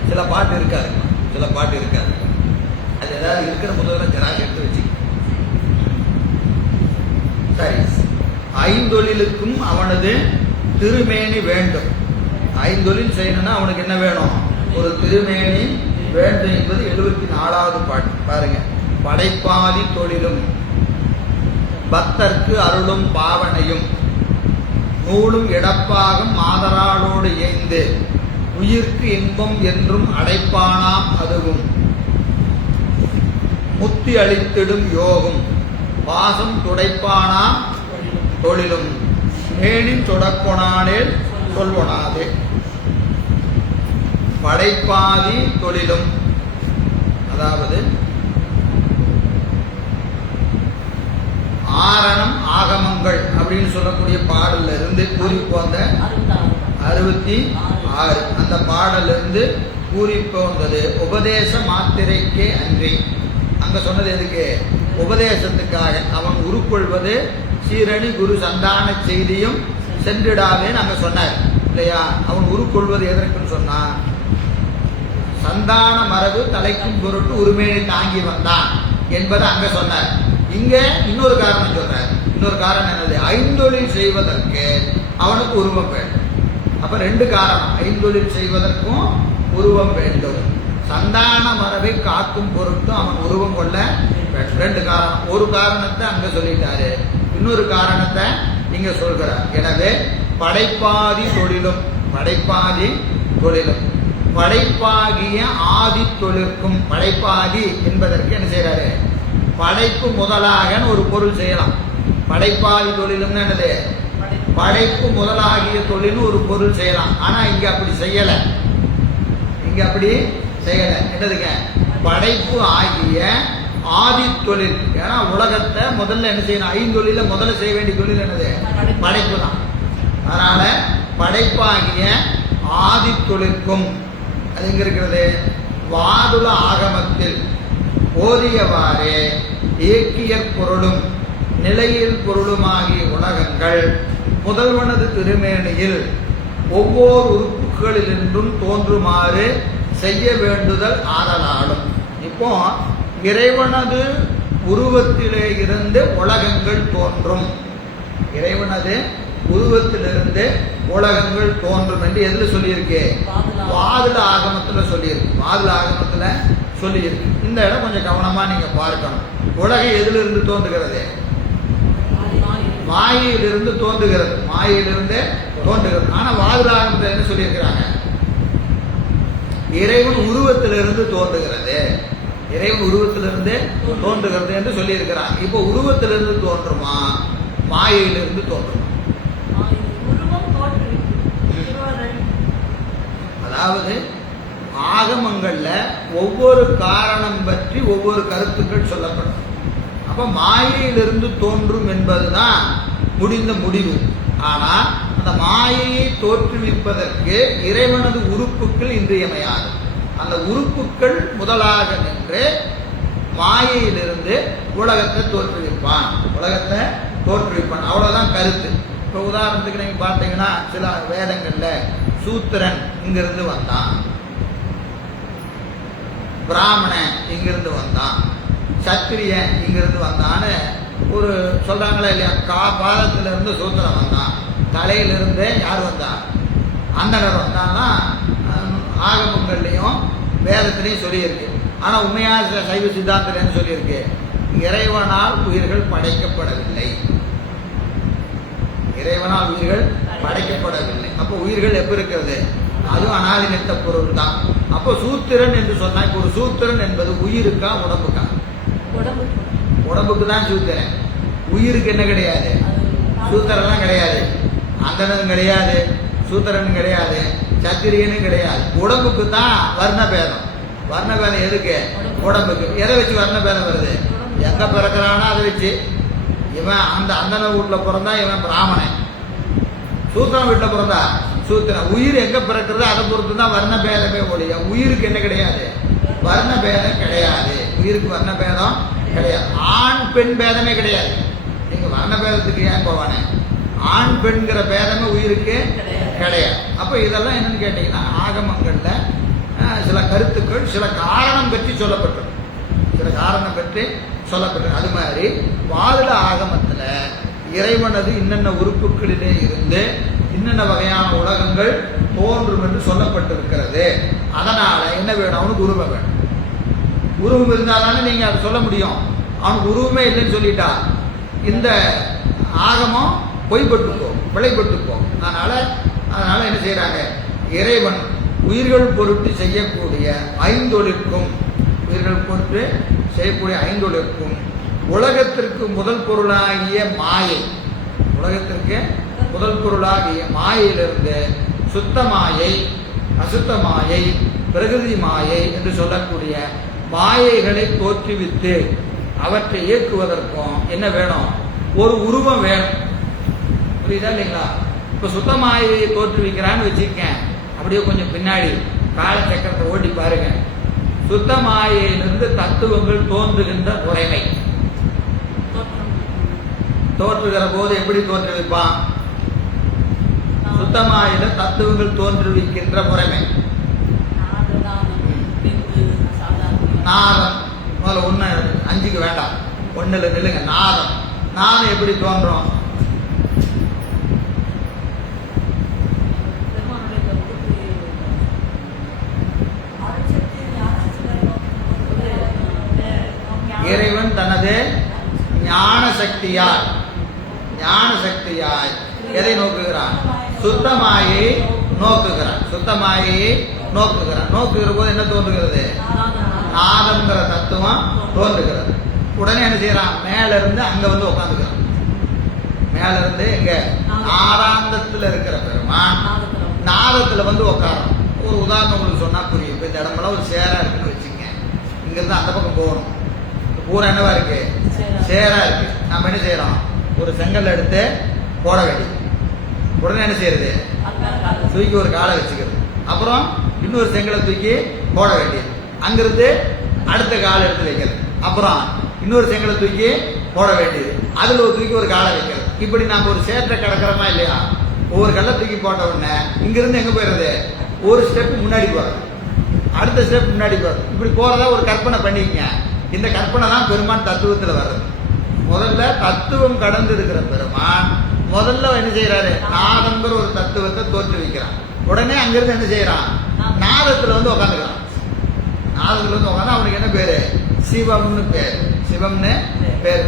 சில பாட்டு இருக்காது. ஏதாவது இருக்கிற முதல்ல ஜெராக்ஸ் எடுத்து வச்சு. சரி, ஐந்தொழிலுக்கும் அவனது திருமேனி வேண்டும். ஐந்தொழில் செய்யணும்னா அவனுக்கு என்ன வேணும்? ஒரு திருமேனி வேண்டும் என்பது 74வது பாட்டு. பாருங்க, படைப்பாதி தொழிலும் பக்தர்க்கு அருளும் பாவனையும் நூலும் இடப்பாகம் ஆதராளோடு இயைந்து உயிர்க்கு இன்பம் என்றும் அடைப்பானாம் அதுவும் முத்தி அளித்திடும் யோகம் பாசம் துடைப்பானாம் தொழிலும் மேனின் தொடக்கொணானேல் சொல்வனாதே. படைப்பாதி தொழிலும், அதாவது ஆரணம் ஆகமங்கள் அப்படின்னு சொல்லக்கூடிய பாடல்ல இருந்து கூறி போந்த 66 அந்த பாடல்ல இருந்து கூறி போந்தது உபதேச மாத்திரைக்கே அன்றி. அங்க சொன்னது எதுக்கு? உபதேசத்துக்காக. அவன் உருக்கொள்வது சீரணி குரு சந்தான செய்தியும் சென்றிடாவேன்னு அங்க சொன்னார் இல்லையா? அவன் உருக்கொள்வது எதற்குன்னு சொன்னா, சந்தான மரபு தலைக்கும் பொருட்டு உரிமையை தாங்கி வந்தான் என்பதை அங்க சொன்னார். இங்க இன்னொரு காரணம் சொல்றார். இன்னொரு காரணம் என்னது? ஐந்தொழில் செய்வதற்கு அவனுக்கு உருவம் வேண்டும். அப்ப 2 காரணம். ஐந்தொழில் செய்வதற்கும் உருவம் வேண்டும், சந்தான மரபை காக்கும் பொருட்டும் அவன் உருவம் கொள்ள வேண்டும். 2 காரணம். ஒரு காரணத்தை அங்க சொல்லிட்டாரு, இன்னொரு காரணத்தை இங்க சொல்கிறார். எனவே படைப்பாதி தொழிலும் படைப்பாதி தொழிலும் படைப்பாகிய ஆதி தொழிற்கும், படைப்பாதி என்பதற்கு என்ன செய்யறாரு? படைப்பு முதலாக ஒரு பொருள் செய்யலாம். படைப்பாதி தொழிலும் என்னது? படைப்பு முதலாகிய தொழில் ஒரு பொருள் செய்யலாம். ஆனா இங்க அப்படி செய்யல. இங்க அப்படி செய்யல. என்னதுங்க? படைப்பு ஆகிய ஆதி தொழில். ஏன்னா உலகத்தை முதல்ல என்ன செய்யணும்? ஐந்தொழில முதல்ல செய்ய வேண்டிய தொழில் என்னது? படைப்பு தான். அதனால படைப்பாகிய ஆதி தொழிற்கும் அது எங்க இருக்கிறது? வாதுல ஆகமத்தில் ஓதியவாறே இயக்கியற் பொருளும் நிலையில் பொருளுமாகிய உலகங்கள் முதல்வனது திருமேனியில் ஒவ்வொரு உறுப்புகளிலிருந்தும் தோன்றுமாறு செய்ய வேண்டுதல் ஆதலாலும். இப்போ இறைவனது உருவத்திலே இருந்து உலகங்கள் தோன்றும். இறைவனது உருவத்திலிருந்து உலகங்கள் தோன்றும் என்று எதுல சொல்லியிருக்கு? வாதுல ஆகமத்துல சொல்லியிருக்கு. வாதுல ஆகமத்துல சொல்லியிருக்கு. இந்த இடம் கொஞ்சம் கவனமா நீங்க பார்க்கணும். உலகம் எதுல இருந்து தோன்றுகிறது? மாயிலிருந்து தோன்றுகிறது. மாயிலிருந்து தோன்றுகிறது. ஆனா வாதுல ஆகமத்துல என்ன சொல்லியிருக்கிறாங்க? இறைவன் உருவத்திலிருந்து தோன்றுகிறது. இறைவன் உருவத்திலிருந்து தோன்றுகிறது என்று சொல்லி இருக்கிறாங்க. இப்போ உருவத்திலிருந்து தோன்றுமா, மாயையிலிருந்து தோன்றுமா? அதாவது ஆகமங்கள்ல ஒவ்வொரு காரணம் பற்றி ஒவ்வொரு கருத்துக்கள் சொல்லப்படும். அப்ப மாயையிலிருந்து தோன்றும் என்பதுதான் முடிந்த முடிவு. ஆனா அந்த மாயையை தோற்றுவிப்பதற்கு இறைவனது உறுப்புகள் இன்றியமையாது. அந்த உறுப்புகள் முதலாக நின்று மாயையிலிருந்து உலகத்தை தோற்றுவிப்பான். உலகத்தை தோற்றுவிப்பான். அவ்வளவுதான் கருத்து. இப்ப உதாரணத்துக்கு நீங்க பார்த்தீங்கன்னா சில வேதங்கள்ல சூத்திரன் இங்கிருந்து வந்தான், பிராமணன் இங்கிருந்து வந்தான், சத்திரியன் இங்கிருந்து வந்தான்னு ஒரு சொல்றாங்களா இல்லையா? பாதத்துல இருந்து சூத்திரன் வந்தான், தலையிலிருந்து யார் வந்தான்? அந்தனர் வந்தான்னா ஆகமங்கள்லையும் வேதத்திலையும் சொல்லியிருக்கு. ஆனா உண்மையா சைவ சித்தாந்தத்திலேன்னு சொல்லியிருக்கு, இறைவனால் உயிர்கள் படைக்கப்படவில்லை. இறைவனால் உயிர்கள் படைக்கப்படவில்லை. அப்போ உயிர்கள் எப்ப இருக்கிறது? அதுவும் அனாதிநித்த பொருள் தான். அப்போ சூத்திரன் என்று சொன்னா, இப்போ ஒரு சூத்திரன் என்பது உயிருக்கா உடம்புக்கா? உடம்புக்கு தான் சூத்திரன். உயிருக்கு என்ன கிடையாது? சூத்திரன்லாம் கிடையாது. அந்தனதும் கிடையாது, சூத்திரன் கிடையாது, சத்திரியனும் கிடையாது. உடம்புக்கு தான் வர்ண பேதம். வர்ண பேதம் எதுக்கு? உடம்புக்கு. எதை வச்சு வர்ண பேதம் வருது? எங்க பிறக்கிறானோ அதை வச்சு. இவன் அந்த அந்தன வீட்டுல பிறந்தா இவன் பிராமணன், சூத்திரன் வீட்டுல பிறந்தா சூத்திரன். உயிர் எங்க பிறக்கிறது அதை பொறுத்து தான் வர்ண பேதமே ஒழிய உயிருக்கு என்ன கிடையாது? வர்ண பேதம் கிடையாது. உயிருக்கு வர்ண பேதம் கிடையாது. ஆண் பெண் பேதமே கிடையாது. நீங்க வர்ண பேதத்துக்கு ஏன் போவானே? ஆண் பெண்கிற பேதமே உயிருக்கு கிடையாது. அப்ப இதெல்லாம் என்னன்னு கேட்டீங்கன்னா ஆகமங்கள்ல சில கருத்துக்கள் சில காரணம் பற்றி சொல்லப்பட்டிருக்கு. சில என்கிற காரணம் பற்றி சொல்லப்பட்டது. அது மாதிரி வாழுட ஆகமத்துல இறைவனது இன்னென்ன உறுப்புகளிலே இருந்து இன்னென்ன வகையான உலகங்கள் தோன்றும் என்று சொல்லப்பட்டிருக்கிறது. அதனால என்ன வேணும்? அவனுக்கு உருவம் வேணும். உருவம் இருந்தாதானே நீங்க அதை சொல்ல முடியும். அவனுக்கு உருவமே இல்லைன்னு சொல்லிட்டா இந்த ஆகமம் பொய்பட்டு போகும், பிழைப்பட்டு போகும். அதனால என்ன செய்யறாங்க? இறைவன் உயிர்கள் பொருட்டு செய்யக்கூடிய ஐந்தொழிற்கும், உயிர்கள் பொருட்டு செய்யக்கூடிய ஐந்தொழிற்கும் உலகத்திற்கு முதல் பொருளாகிய மாயை, உலகத்திற்கு முதல் பொருளாகிய மாயையிலிருந்து சுத்த மாயை, அசுத்த மாயை, பிரகிருதி மாயை என்று சொல்லக்கூடிய மாயைகளை தோற்றுவித்து அவற்றை இயக்குவதற்கும் என்ன வேணும்? ஒரு உருவம் வேணும். புரியுதா இல்லைங்களா? இப்ப சுத்த மாயையை தோற்றுவிக்கிறான்னு வச்சுக்கேன், அப்படியே கொஞ்சம் பின்னாடி காலச்சக்கரத்தை ஓட்டி பாருங்க. சுத்த மாயையிலிருந்து தத்துவங்கள் தோன்றுகின்ற முறைமை. தோற்றுகிற போது எப்படி தோற்றுவிப்பான்? சுத்தமாயில தத்துவங்கள் தோற்றுவிக்கின்ற முறைமை. நாதம் முதல்ல ஒண்ணு, 5க்கு வேண்டாம், 1ல நில்லுங்க. நாதம் எப்படி தோன்றும்? இறைவன் தனது ஞான சக்தியால் எதை நோக்குகிறான்? சுத்தமாயை நோக்குகிறான். நோக்குகிற போது என்ன தோன்றுகிறது? நாதம்ங்கிற தத்துவம் தோன்றுகிறது. உடனே என்ன செய்யறான்? மேல இருந்து அங்க வந்து உட்காந்துக்கிறான். மேல இருந்து எங்க? நாதாந்தத்துல இருக்கிற பெருமான் நாதத்துல வந்து உட்காரம். ஒரு உதாரணம் உங்களுக்கு சொன்னா புரியும். இப்ப இந்த இடமெல்லாம் ஒரு சேரா இருக்குன்னு வச்சுங்க. இங்க இருந்து அந்த பக்கம் போகணும். பூரா என்னவா இருக்கு? சேரா இருக்கு. நம்ம என்ன செய்யறோம்? ஒரு செங்கல் எடுத்து போட வேண்டியது. உடனே என்ன செய்யறது? தூக்கி ஒரு காலை வச்சுக்கிறது. அப்புறம் இன்னொரு செங்கலை தூக்கி போட வேண்டியது. அங்கிருந்து அடுத்த காலை எடுத்து வைக்கிறது. அப்புறம் இன்னொரு செங்கலை தூக்கி போட வேண்டியது. அதுல ஒரு தூக்கி ஒரு காலை வைக்கிறது. இப்படி நம்ம ஒரு சேற்றை கிடக்கிறோமா இல்லையா? ஒவ்வொரு கல்லை தூக்கி போட்ட உடனே இங்கிருந்து எங்க போயிடுறது? ஒரு ஸ்டெப் முன்னாடி போறது, அடுத்த ஸ்டெப் முன்னாடி போறது. இப்படி போறதா ஒரு கற்பனை பண்ணிக்கங்க. இந்த கற்பனை தான் பெருமான் தத்துவத்துல வர்றது. முதல்ல தத்துவம் கடந்து இருக்கிற பெருமான் முதல்ல என்ன செய்யறாரு? நாதங்கிற ஒரு தத்துவத்தை தோற்றுவிக்கிறான். உடனே அங்கிருந்து என்ன செய்யறான்? நாதத்துல வந்து உட்காந்துக்கிறான். நாதத்துல வந்து உட்காந்து அவனுக்கு என்ன பேரு? சிவம்னு பேரு.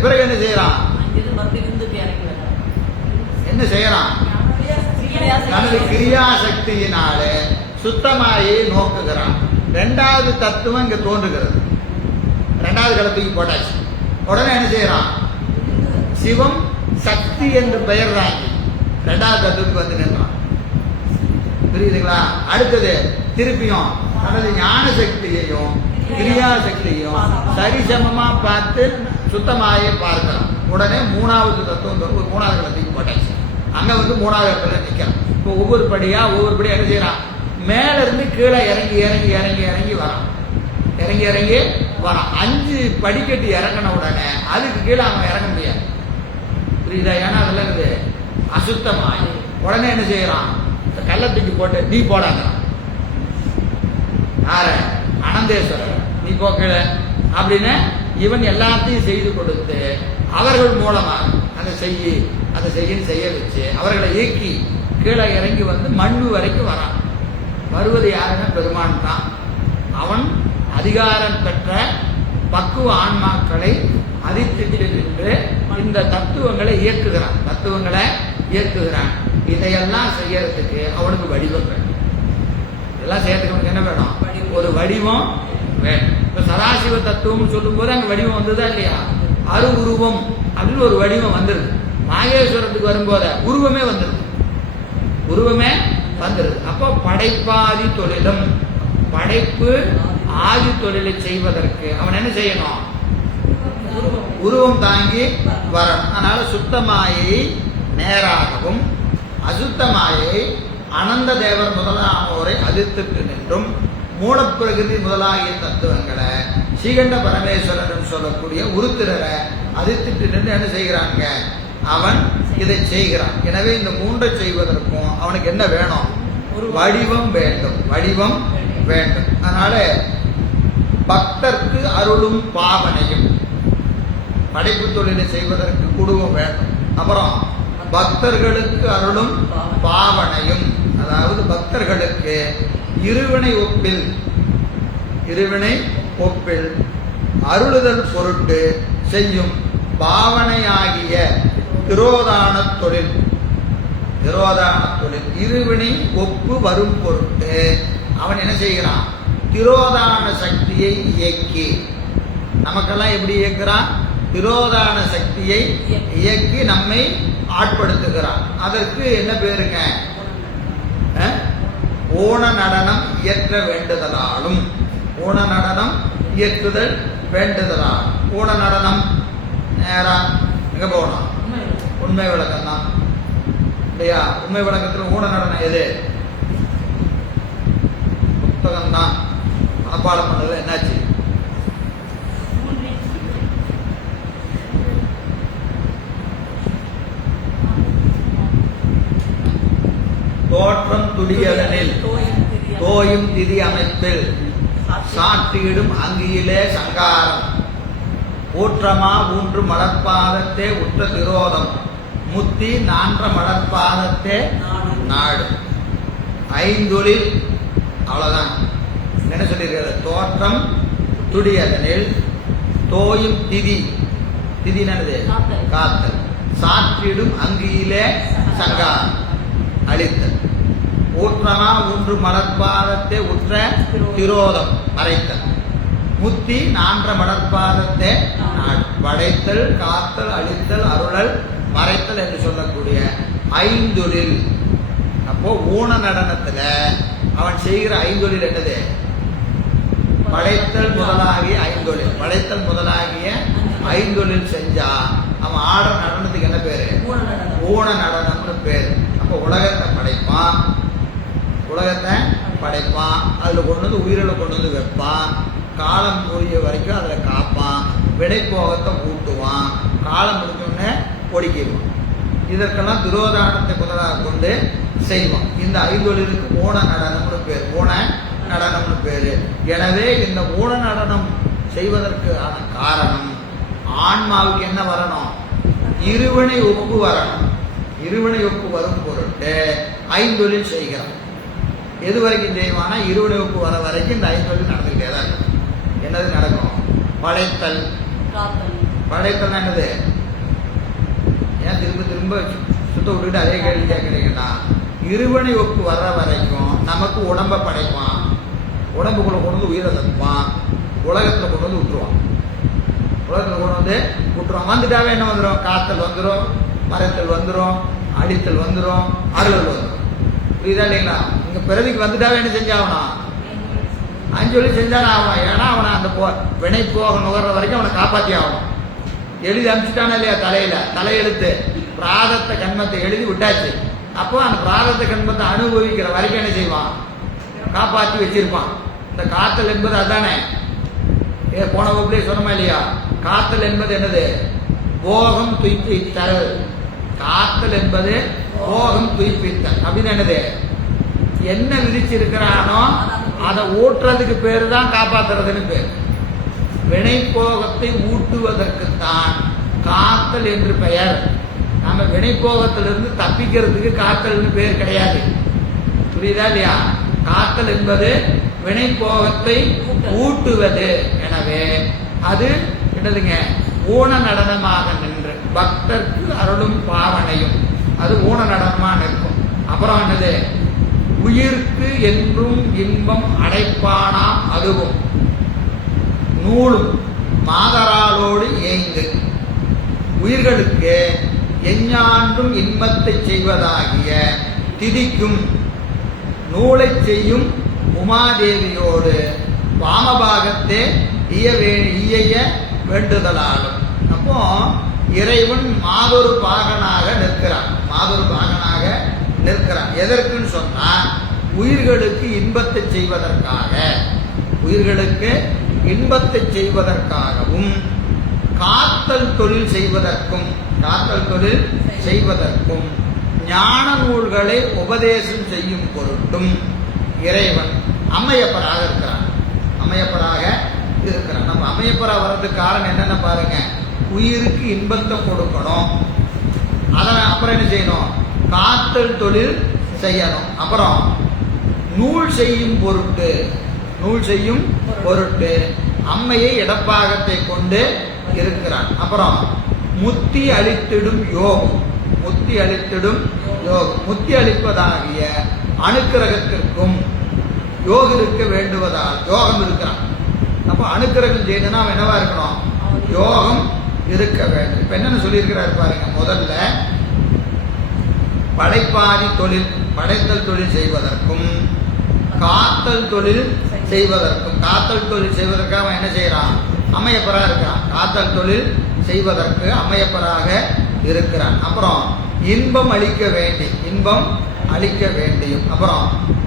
பிறகு என்ன செய்யறான்? என்ன செய்யறான்? தனது கிரியா சக்தியினாலே சுத்தமாயை நோக்குகிறான். 2வது தத்துவம் இங்க தோன்றுகிறது. 2வது களத்துக்கு போட்டாச்சு. உடனே என்ன செய்யறான்? சிவம் சக்தி என்று பெயர் தாங்கி 2வது தத்துவத்துக்கு வந்து நின்றான். புரியுதுங்களா? அடுத்தது திருப்பியும் தனது ஞான சக்தியையும் கிரியா சக்தியையும் சரிசமமா பார்த்து சுத்தமாயை பார்க்கலாம். உடனே 3வது தத்துவம் 3வது களத்துக்கு போட்டாச்சு. அங்க வந்து 3வது இடத்துல நிற்கிறான். இப்போ ஒவ்வொரு படியா என்ன செய்யறான்? மேல இருந்து கீழே இறங்கி வரான். 5 படிக்கட்டு இறங்கின உடனே அதுக்கு கீழே அவன் இறங்க முடியாது. புரியுதா? ஏன்னா அதுல இருந்து அசுத்தமாயி. உடனே என்ன செய்யறான்? கள்ளத்துக்கு போட்டு நீ போடாங்க. யார? அனந்தேஸ்வரர், நீ போக்கல அப்படின்னு இவன் எல்லாத்தையும் செய்து கொடுத்து அவர்கள் மூலமா அதை செய்ய வச்சு அவர்களை இயக்கி கீழே இறங்கி வந்து மண்ணு வரைக்கும் வரான். வருவது யாருன்னா பெருமான் தான். அவன் அதிகாரம் பெற்ற பக்குவ ஆன்மாக்களை அதிர்த்திட்டு நின்று இந்த தத்துவங்களை இயக்குகிறான். இதையெல்லாம் செய்யறதுக்கு அவனுக்கு வடிவம் வேணும். இதெல்லாம் செய்யறதுக்கு என்ன வேணும்? ஒரு வடிவம் வேணும். இப்ப சதாசிவ தத்துவம் சொல்லும் போது அங்க வடிவம் வந்ததா இல்லையா? அரு உருவம் அப்படின்னு ஒரு வடிவம் வந்துருது. நாகேஸ்வரத்துக்கு வரும்போது உருவமே வந்துருது. அப்போ படைப்பாதி தொழிலும் படைப்பு ஆதி தொழிலை செய்வதற்கு அவன் என்ன செய்யணும்? உருவம் தாங்கி வரணும். அதனால சுத்தமாயை நேராகவும் அசுத்தமாயை அனந்த தேவர் முதலானோரை அதிர்த்துட்டு நின்றும் மூலப்பிரகிருதி முதலாகிய தத்துவங்களை ஸ்ரீகண்ட பரமேஸ்வரன் சொல்லக்கூடிய உருத்திரரை அதிர்த்துட்டு நின்று என்ன செய்கிறாங்க? அவன் இதை செய்கிறான். எனவே இந்த 3 செய்வதற்கும் அவனுக்கு என்ன வேணும்? ஒரு வடிவம் வேண்டும். அதனால பக்தர்க்கு அருளும் பாவனையும். படைப்பு தொழிலை செய்வதற்கு குடும்பம் வேண்டும். அப்புறம் பக்தர்களுக்கு அருளும் பாவனையும், அதாவது பக்தர்களுக்கு இருவினை ஒப்பில் அருளுதல் பொருட்டு செய்யும் பாவனையாகிய திரோதான தொழில். இருவினை ஒப்பு வரும் பொருட்டு அவன் என்ன செய்கிறான்? திரோதான சக்தியை இயக்கி, நமக்கெல்லாம் எப்படி இயக்குறான்? திரோதான சக்தியை இயக்கி நம்மை ஆட்படுத்துகிறான். அதற்கு என்ன பேருங்க? ஓண நடனம் இயற்ற வேண்டுதலாலும். ஓண நடனம் இயற்றுதல் வேண்டுதலாலும். ஓண நடனம் நேரா எங்க போகணும்? உண்மை விளக்கம் தான் இல்லையா? உண்மை விளக்கத்தில் ஊன நடனம் எது? புத்தகம் தான். மனப்பாடம் பண்ணது என்னாச்சு? தோற்றம் துடியதனில் தோயும் திதி அமைப்பில் சாற்றியிடும் அங்கியிலே சங்காரம் ஊற்றமா ஊன்று மலர்பாதத்தே உற்ற திரோதம் முத்தி நான்ற மலர்பாதத்தே நாடு. ஐந்தொழில். அவ்வளவுதான். என்ன சொல்லியிருக்கிறது? தோற்றம் துடியதனில் தோயும் திதி. திதி என்னது? காத்தல். சாற்றிடும் அங்கியிலே சங்காரம் அழித்தல். ஊற்றமா ஊன்று மலர்பாதத்தை உற்ற திரோதம் மறைத்தல். முத்தி நான்ற மலர்பாதத்தை நாடு. படைத்தல், காத்தல், அழித்தல், அருளல், மறைத்தல் என்று சொல்லக்கூடிய ஐந்தொழில். அப்போ ஊன நடனத்துல அவன் செய்கிற ஐந்தொழில் என்னது? படைத்தல் முதலாகிய ஐந்தொழில். படைத்தல் முதலாகிய ஐந்தொழில் செஞ்சா அவன் ஆடுற நடனத்துக்கு என்ன பேரு? ஊன நடனம்னு பேரு. அப்போ உலகத்தை படைப்பான். அதுல கொண்டு வந்து உயிரில கொண்டு வந்து வைப்பான். காலம் புரிய வரைக்கும் அதுல காப்பான். விடைப்போகத்தை ஊட்டுவான். காலம் முடிஞ்சோடனே ஒடுக்கிடுவான். இதற்கெல்லாம் திரோதானத்தை முதலாக கொண்டு செய்வான். இந்த ஐந்தொழிலுக்கு ஊன நடனம்னு பேர். ஊன நடனம்னு பேரு. எனவே இந்த ஊன நடனம் செய்வதற்கான காரணம் ஆன்மாவுக்கு என்ன வரணும்? இருவினை ஒப்பு வரணும். இருவினை ஒப்பு வரும் பொருட்டு ஐந்தொழில் செய்கிறான். எது வரைக்கும் செய்வானா? இருவினை ஒப்பு வர வரைக்கும் இந்த ஐந்தொழில் நடந்துகிட்டே தான் இருக்கும். என்னது நடக்கும்? படைத்தல். படைத்தல் என்னது? ஏன் திரும்ப சுத்த விட்டுட்டு அதே கேள்வி கேட்கறீங்கன்னா, இருவினை ஒப்பு வர்ற வரைக்கும் நமக்கு உடம்ப படைப்பான். உடம்புக்குள்ள கொண்டு வந்து உயிரை தப்பான். உலகத்துல கொண்டு வந்து விட்டுருவான். வந்துட்டாவே என்ன வந்துடும்? காத்தல் வந்துடும், மறைத்தல் வந்துடும், அடித்தல் வந்துடும், அருளல் வந்துடும். புரியுதா இல்லைங்களா? இங்க பிறவிக்கு வந்துட்டாவே என்ன செஞ்சாகணும்? அஞ்சொலி செஞ்சாலும் ஆகணும். ஏன்னா அவனை அந்த வினை போக நுகர்ற வரைக்கும் அவனை காப்பாற்றி ஆகணும். எழுதி அனுப்பிச்சிட்டானா இல்லையா? தலையெழுத்து பிராரத்த கண்மத்தை எழுதி விட்டாச்சு. அப்போ அந்த பிராரத்த கண்மத்தை அனுபவிக்கிற வரைக்கும் என்ன செய்வான்? காப்பாற்றி வச்சிருப்பான். இந்த காத்தல் என்பது அதானே. போன வகுப்புலேயே சொன்னமா இல்லையா? காத்தல் என்பது என்னது? போகம் துய்ப்பித்தல். காத்தல் என்பது போகம் துய்ப்பித்தல் அப்படின்னு என்னது? என்ன விதிச்சிருக்கிறானோ அதை ஊற்றுறதுக்கு பேரு தான் காப்பாத்துறதுன்னு பேர். வினை போகத்தை ஊட்டுவதற்குத்தான் காத்தல் என்று பெயர். நம்ம வினை போகத்திலிருந்து தப்பிக்கிறதுக்கு காத்தல்னு பேர் கிடையாது. புரியுதா இல்லையா? காத்தல் என்பது வினை போகத்தை ஊட்டுவது. எனவே அது என்னதுங்க? ஊன நடனமாக நின்று பக்தர்க்கு அருளும் பாவனையும் அது ஊன நடனமா நிற்கும். அப்புறம் என்னது? உயிர்க்கு என்றும் இன்பம் அடைப்பானா அதுவும் நூலும் மாதராலோடு ஏய்ந்து உயிர்களுக்கு எஞ்ஞான்றும் இன்பத்தை செய்வதாகிய திதிக்கும் நூலை செய்யும் உமாதேவியோடு வாமபாகத்தே ஈய வேண்டுதலாலும். அப்போ இறைவன் மாதொரு பாகனாக நிற்கிறான். எதற்குன்னு சொன்னா உயிர்களுக்கு இன்பத்தை செய்வதற்காகவும் காத்தல் தொழில் செய்வதற்கும் ஞான நூல்களை உபதேசம் செய்யும் பொருட்டும் இறைவன் அம்மையப்பராக இருக்கிறான். அம்மையப்பராக இருக்கிறான். நம்ம அமையப்பெறா வர்றதுக்கு காரணம் என்னென்ன பாருங்க. உயிருக்கு இன்பத்தை கொடுக்கணும். அதனால் அப்புறம் என்ன செய்யணும்? காத்தல் தொழில் செய்யணும். அப்புறம் நூல் செய்யும் பொருட்டு, நூல் செய்யும் பொருட்டு அம்மையை இடப்பாகத்தை கொண்டு இருக்கிறான். அப்புறம் முத்தி அளித்திடும் யோகம், முத்தி அளித்திடும் யோகம், முத்தி அளிப்பதாகிய அனுக்கிரகத்திற்கும் யோகிருக்க வேண்டுவதால் யோகம் இருக்கிறான். அப்போ அனுக்கிரகம் செய்யணும்னா அவன் என்னவா இருக்கணும்? யோகம் இருக்க வேண்டும். இப்ப என்னன்னு சொல்லியிருக்கிறாரு பாருங்க. முதல்ல படைப்பாதி தொழில், படைத்தல் தொழில் செய்வதற்கும் காத்தல் தொழில் செய்வதற்கும், காத்தல் தொழில் செய்வதற்காக அவன் என்ன செய்யறான்? அமையப்பரா இருக்கிறான். காத்தல் தொழில் செய்வதற்கு அமையப்பராக இருக்கிறான். அப்புறம் இன்பம் அளிக்க வேண்டி, இன்பம் அளிக்க வேண்டியும், அப்புறம்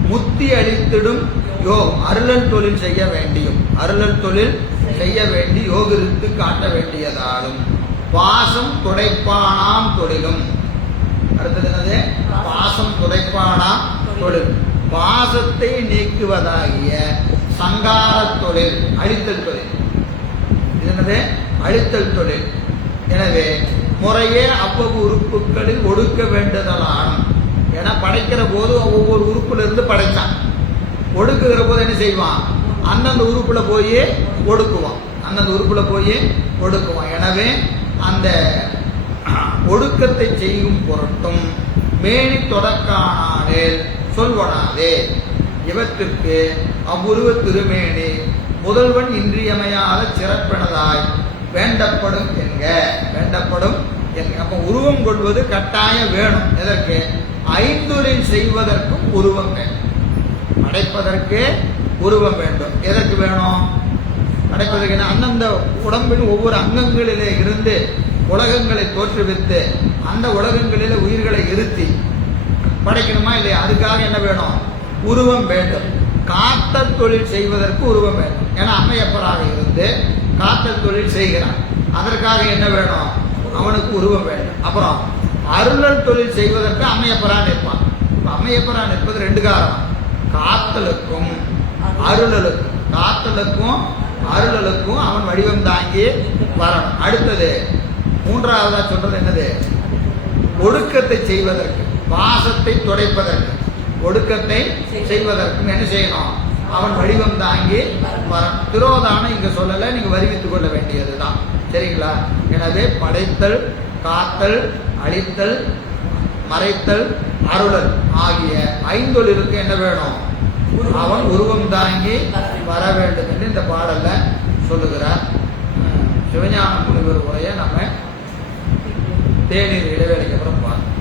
முத்தி அளித்திடும் யோகம், அருளல் தொழில் செய்ய வேண்டியும், அருளல் தொழில் செய்ய வேண்டி யோகித்து காட்ட வேண்டியதாலும் பாசம் துடைப்பானாம் தொழிலும். அடுத்தது என்னது? பாசம் துடைப்பானாம் தொழில், பாசத்தை நீக்குவதாகிய சங்கார தொழில், அழித்தல் தொழில். இது என்னது? அழித்தல் தொழில். எனவே முறையே அவ்வளவு உறுப்புகளில் ஒடுக்க வேண்டுதலானும். ஏன்னா படைக்கிற போது ஒவ்வொரு உறுப்புல இருந்து படைத்தான். ஒடுக்குகிற போது என்ன செய்வான்? அந்தந்த உறுப்புல போய் ஒடுக்குவான், அந்தந்த உறுப்புல போய் ஒடுக்குவான். எனவே அந்த ஒடுக்கத்தை செய்யும் பொருட்டும் மேனி தொடக்கானாலே சொல்வனாதே. இவற்றிற்கு அவ்வுருவ திருமேனி முதல்வன் இன்றியமையாத சிறப்பினதாய் வேண்டப்படும் என்க, வேண்டப்படும் என்க. அப்ப உருவம் கொள்வது கட்டாயம் வேணும். எதற்கு? ஐந்தொழில் செய்வதற்கும் உருவம் வேண்டும். படைப்பதற்கு உருவம் வேண்டும். எதற்கு வேணும்? படைப்பதற்கு அந்தந்த உடம்பின் ஒவ்வொரு அங்கங்களிலே இருந்து உலகங்களை தோற்றுவித்து அந்த உலகங்களிலே உயிர்களை இருத்தி படைக்கணுமா இல்லையா? அதுக்காக என்ன வேணும்? உருவம் வேண்டும். காத்தல் தொழில் செய்வதற்கு உருவம் வேண்டும். ஏன்னா அம்மையப்பராக இருந்து காத்தல் தொழில் செய்கிறான். அதற்காக என்ன வேணும்? அவனுக்கு உருவம் வேண்டும். அப்புறம் அருளல் தொழில் செய்வதற்கு அம்மையப்பரா நிற்பான். அம்மையப்பரா நிற்பது ரெண்டு காரணம். காத்தலுக்கும் அருளலுக்கும், காத்தலுக்கும் அருளலுக்கும் அவன் வடிவம் தாங்கி வரணும். அடுத்தது மூன்றாவதா சொல்றது என்னது? ஒடுக்கத்தை செய்வதற்கு, பாசத்தை துடைப்பதற்கு, ஒடுக்கத்தை செய்வதற்கும் என்ன செய்யணும்? அவன் வடிவம் தாங்கி வரணும். திரோதானம் இங்க சொல்லல, நீங்க வருவித்துக் கொள்ள வேண்டியதுதான். சரிங்களா? எனவே படைத்தல், காத்தல், அழித்தல், மறைத்தல், அருளல் ஆகிய ஐந்தொழிலுக்கு என்ன வேணும்? அவன் உருவம் தாங்கி வர வேண்டும் என்று இந்த பாடல்ல சொல்லுகிறார். சிவஞான முனிவர் உரையை நம்ம தேநீர் இடைவேளைக்கு அப்புறம் பார்ப்போம்.